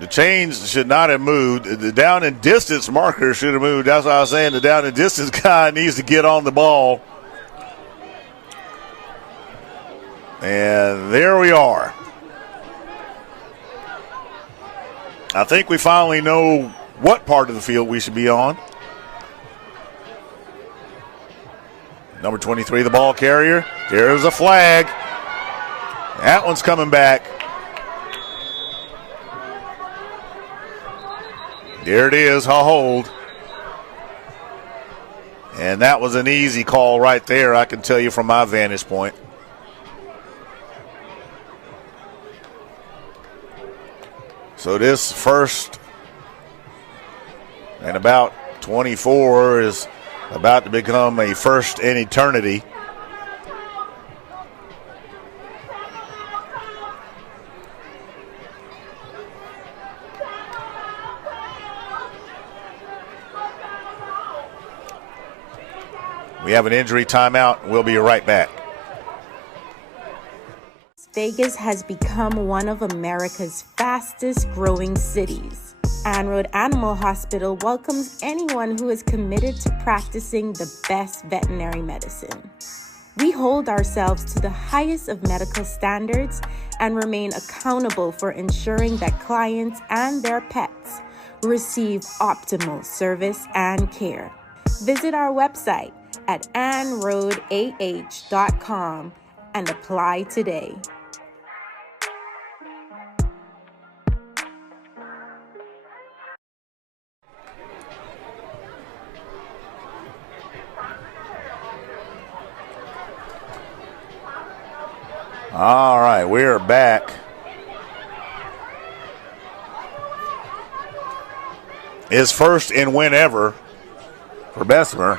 The chains should not have moved. The down and distance marker should have moved. That's what I was saying. The down and distance guy needs to get on the ball. And there we are. I think we finally know what part of the field we should be on. Number 23, the ball carrier. There's a flag. That one's coming back. There it is, a hold. And that was an easy call right there, I can tell you from my vantage point. So this first and about 24 is about to become a first in eternity. We have an injury timeout. We'll be right back. Vegas has become one of America's fastest growing cities. Ann Animal Hospital welcomes anyone who is committed to practicing the best veterinary medicine. We hold ourselves to the highest of medical standards and remain accountable for ensuring that clients and their pets receive optimal service and care. Visit our website at anroadah.com and apply today. All right, we're back. His first and win ever for Bessemer.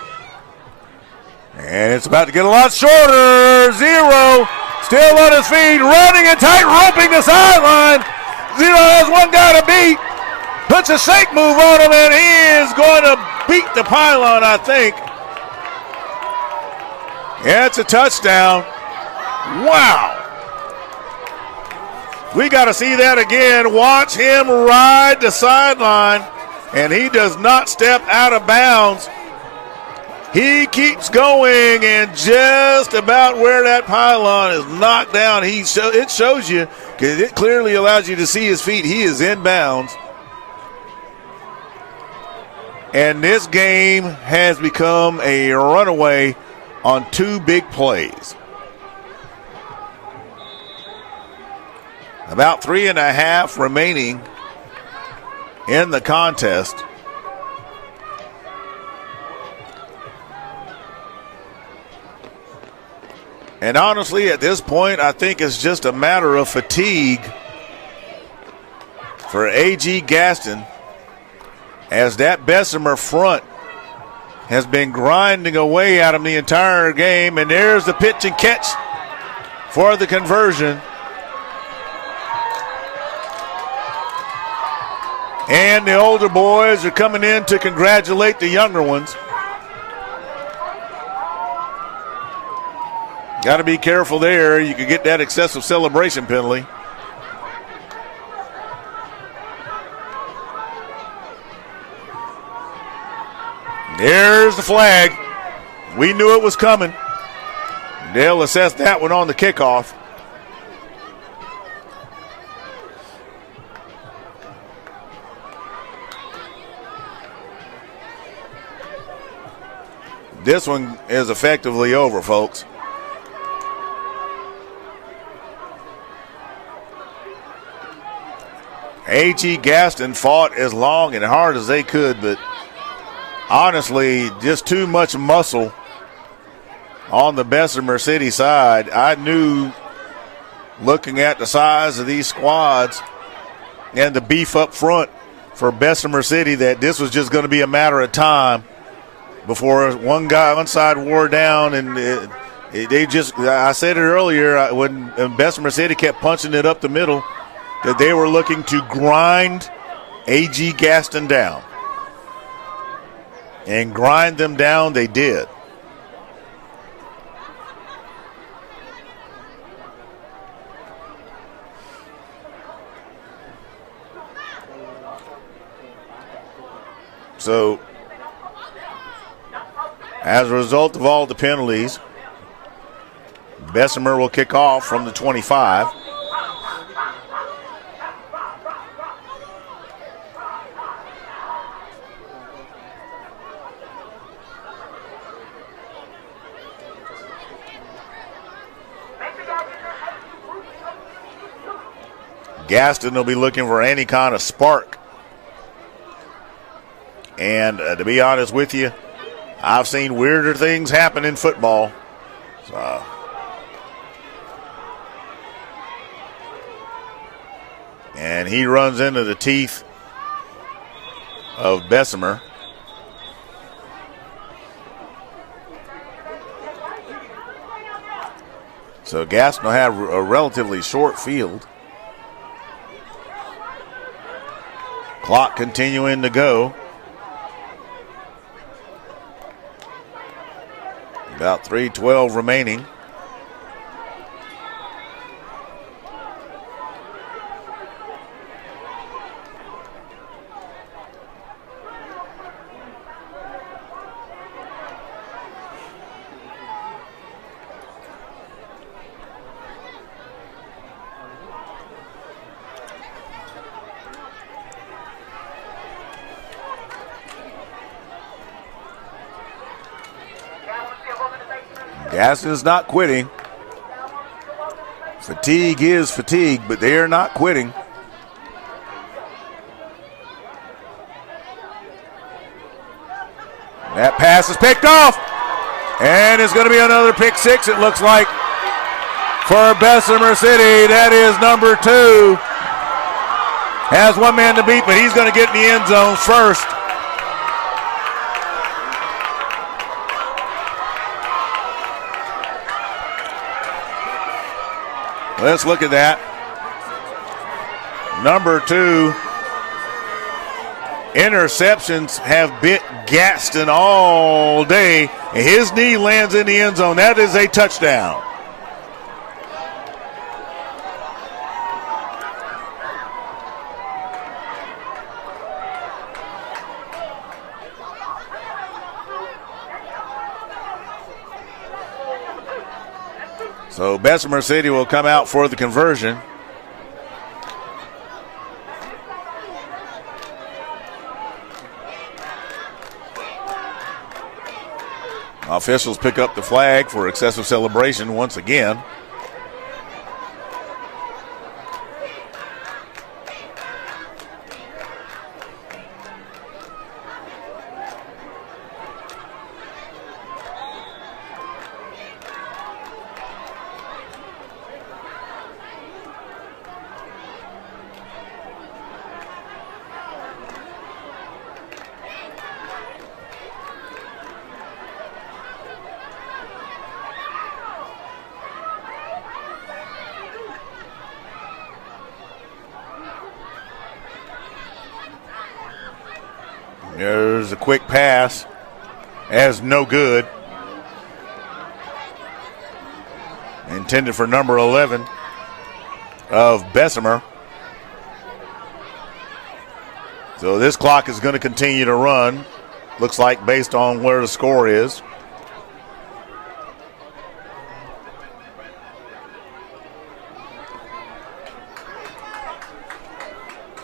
And it's about to get a lot shorter. Zero, still on his feet, running and tight roping the sideline. Zero has one guy to beat. Puts a shake move on him, and he is going to beat the pylon, I think. Yeah, it's a touchdown. Wow. We got to see that again. Watch him ride the sideline, and he does not step out of bounds. He keeps going, and just about where that pylon is knocked down, it shows you, because it clearly allows you to see his feet. He is in bounds. And this game has become a runaway on two big plays. About 3.5 remaining in the contest. And honestly, at this point, I think it's just a matter of fatigue for A.G. Gaston, as that Bessemer front has been grinding away at him the entire game. And there's the pitch and catch for the conversion. And the older boys are coming in to congratulate the younger ones. Got to be careful there. You could get that excessive celebration penalty. There's the flag. We knew it was coming. They'll assess that one on the kickoff. This one is effectively over, folks. A.G. Gaston fought as long and hard as they could, but honestly, just too much muscle on the Bessemer City side. I knew, looking at the size of these squads and the beef up front for Bessemer City, that this was just going to be a matter of time before one side wore down. And I said it earlier, when Bessemer City kept punching it up the middle, that they were looking to grind A.G. Gaston down. And grind them down they did. So, as a result of all the penalties, Bessemer will kick off from the 25. Gaston will be looking for any kind of spark. And to be honest with you, I've seen weirder things happen in football. So, and he runs into the teeth of Bessemer. So Gaston will have a relatively short field. Clock continuing to go. About 3:12 remaining. Gaston's not quitting. Fatigue is fatigue, but they are not quitting. That pass is picked off. And it's going to be another pick six, it looks like, for Bessemer City. That is number 2. Has one man to beat, but he's going to get in the end zone first. Let's look at that. Number 2. Interceptions have bit Gaston all day, and his knee lands in the end zone. That is a touchdown. So Bessemer City will come out for the conversion. Officials pick up the flag for excessive celebration once again. There's a quick pass. As no good. Intended for number 11 of Bessemer. So this clock is going to continue to run. Looks like based on where the score is.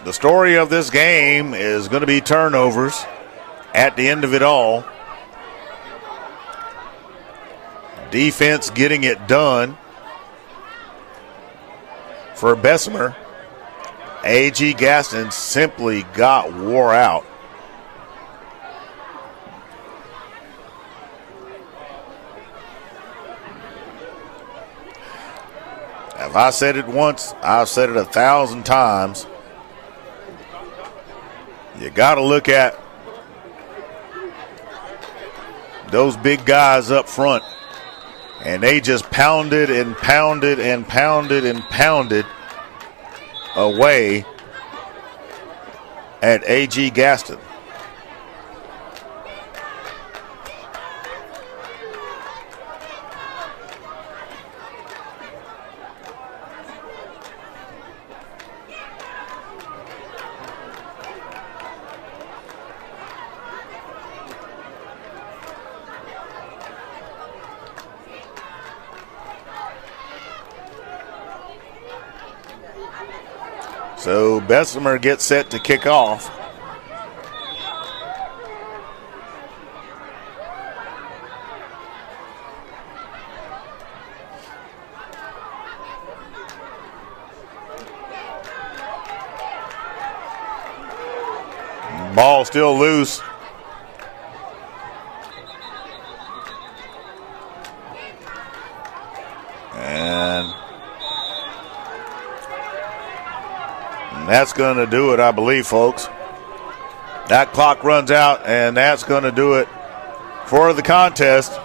The story of this game is going to be turnovers at the end of it all. Defense getting it done for Bessemer. A.G. Gaston simply got wore out. If I said it once, I've said it 1,000 times. You got to look at those big guys up front. And they just pounded and pounded and pounded and pounded away at A.G. Gaston. So Bessemer gets set to kick off. Ball still loose. And that's going to do it, I believe, folks. That clock runs out, and that's going to do it for the contest.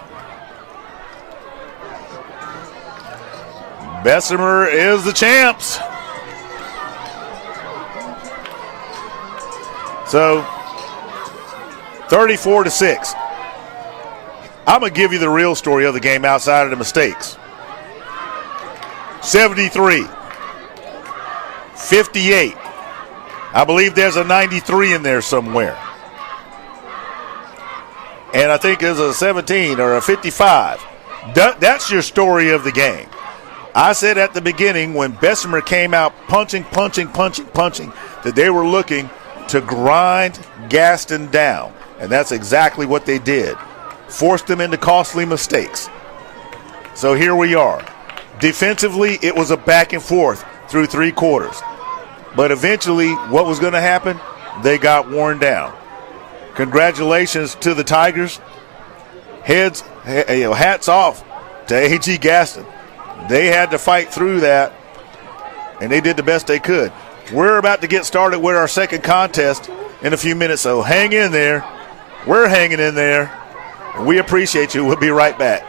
Bessemer is the champs. So, 34-6. I'm going to give you the real story of the game outside of the mistakes. 73. 58. I believe there's a 93 in there somewhere. And I think there's a 17 or a 55. That's your story of the game. I said at the beginning when Bessemer came out punching, that they were looking to grind Gaston down. And that's exactly what they did. Forced them into costly mistakes. So here we are. Defensively, it was a back and forth through 3 quarters. But eventually, what was going to happen? They got worn down. Congratulations to the Tigers. Hats off to A.G. Gaston. They had to fight through that, and they did the best they could. We're about to get started with our second contest in a few minutes, so hang in there. We're hanging in there, and we appreciate you. We'll be right back.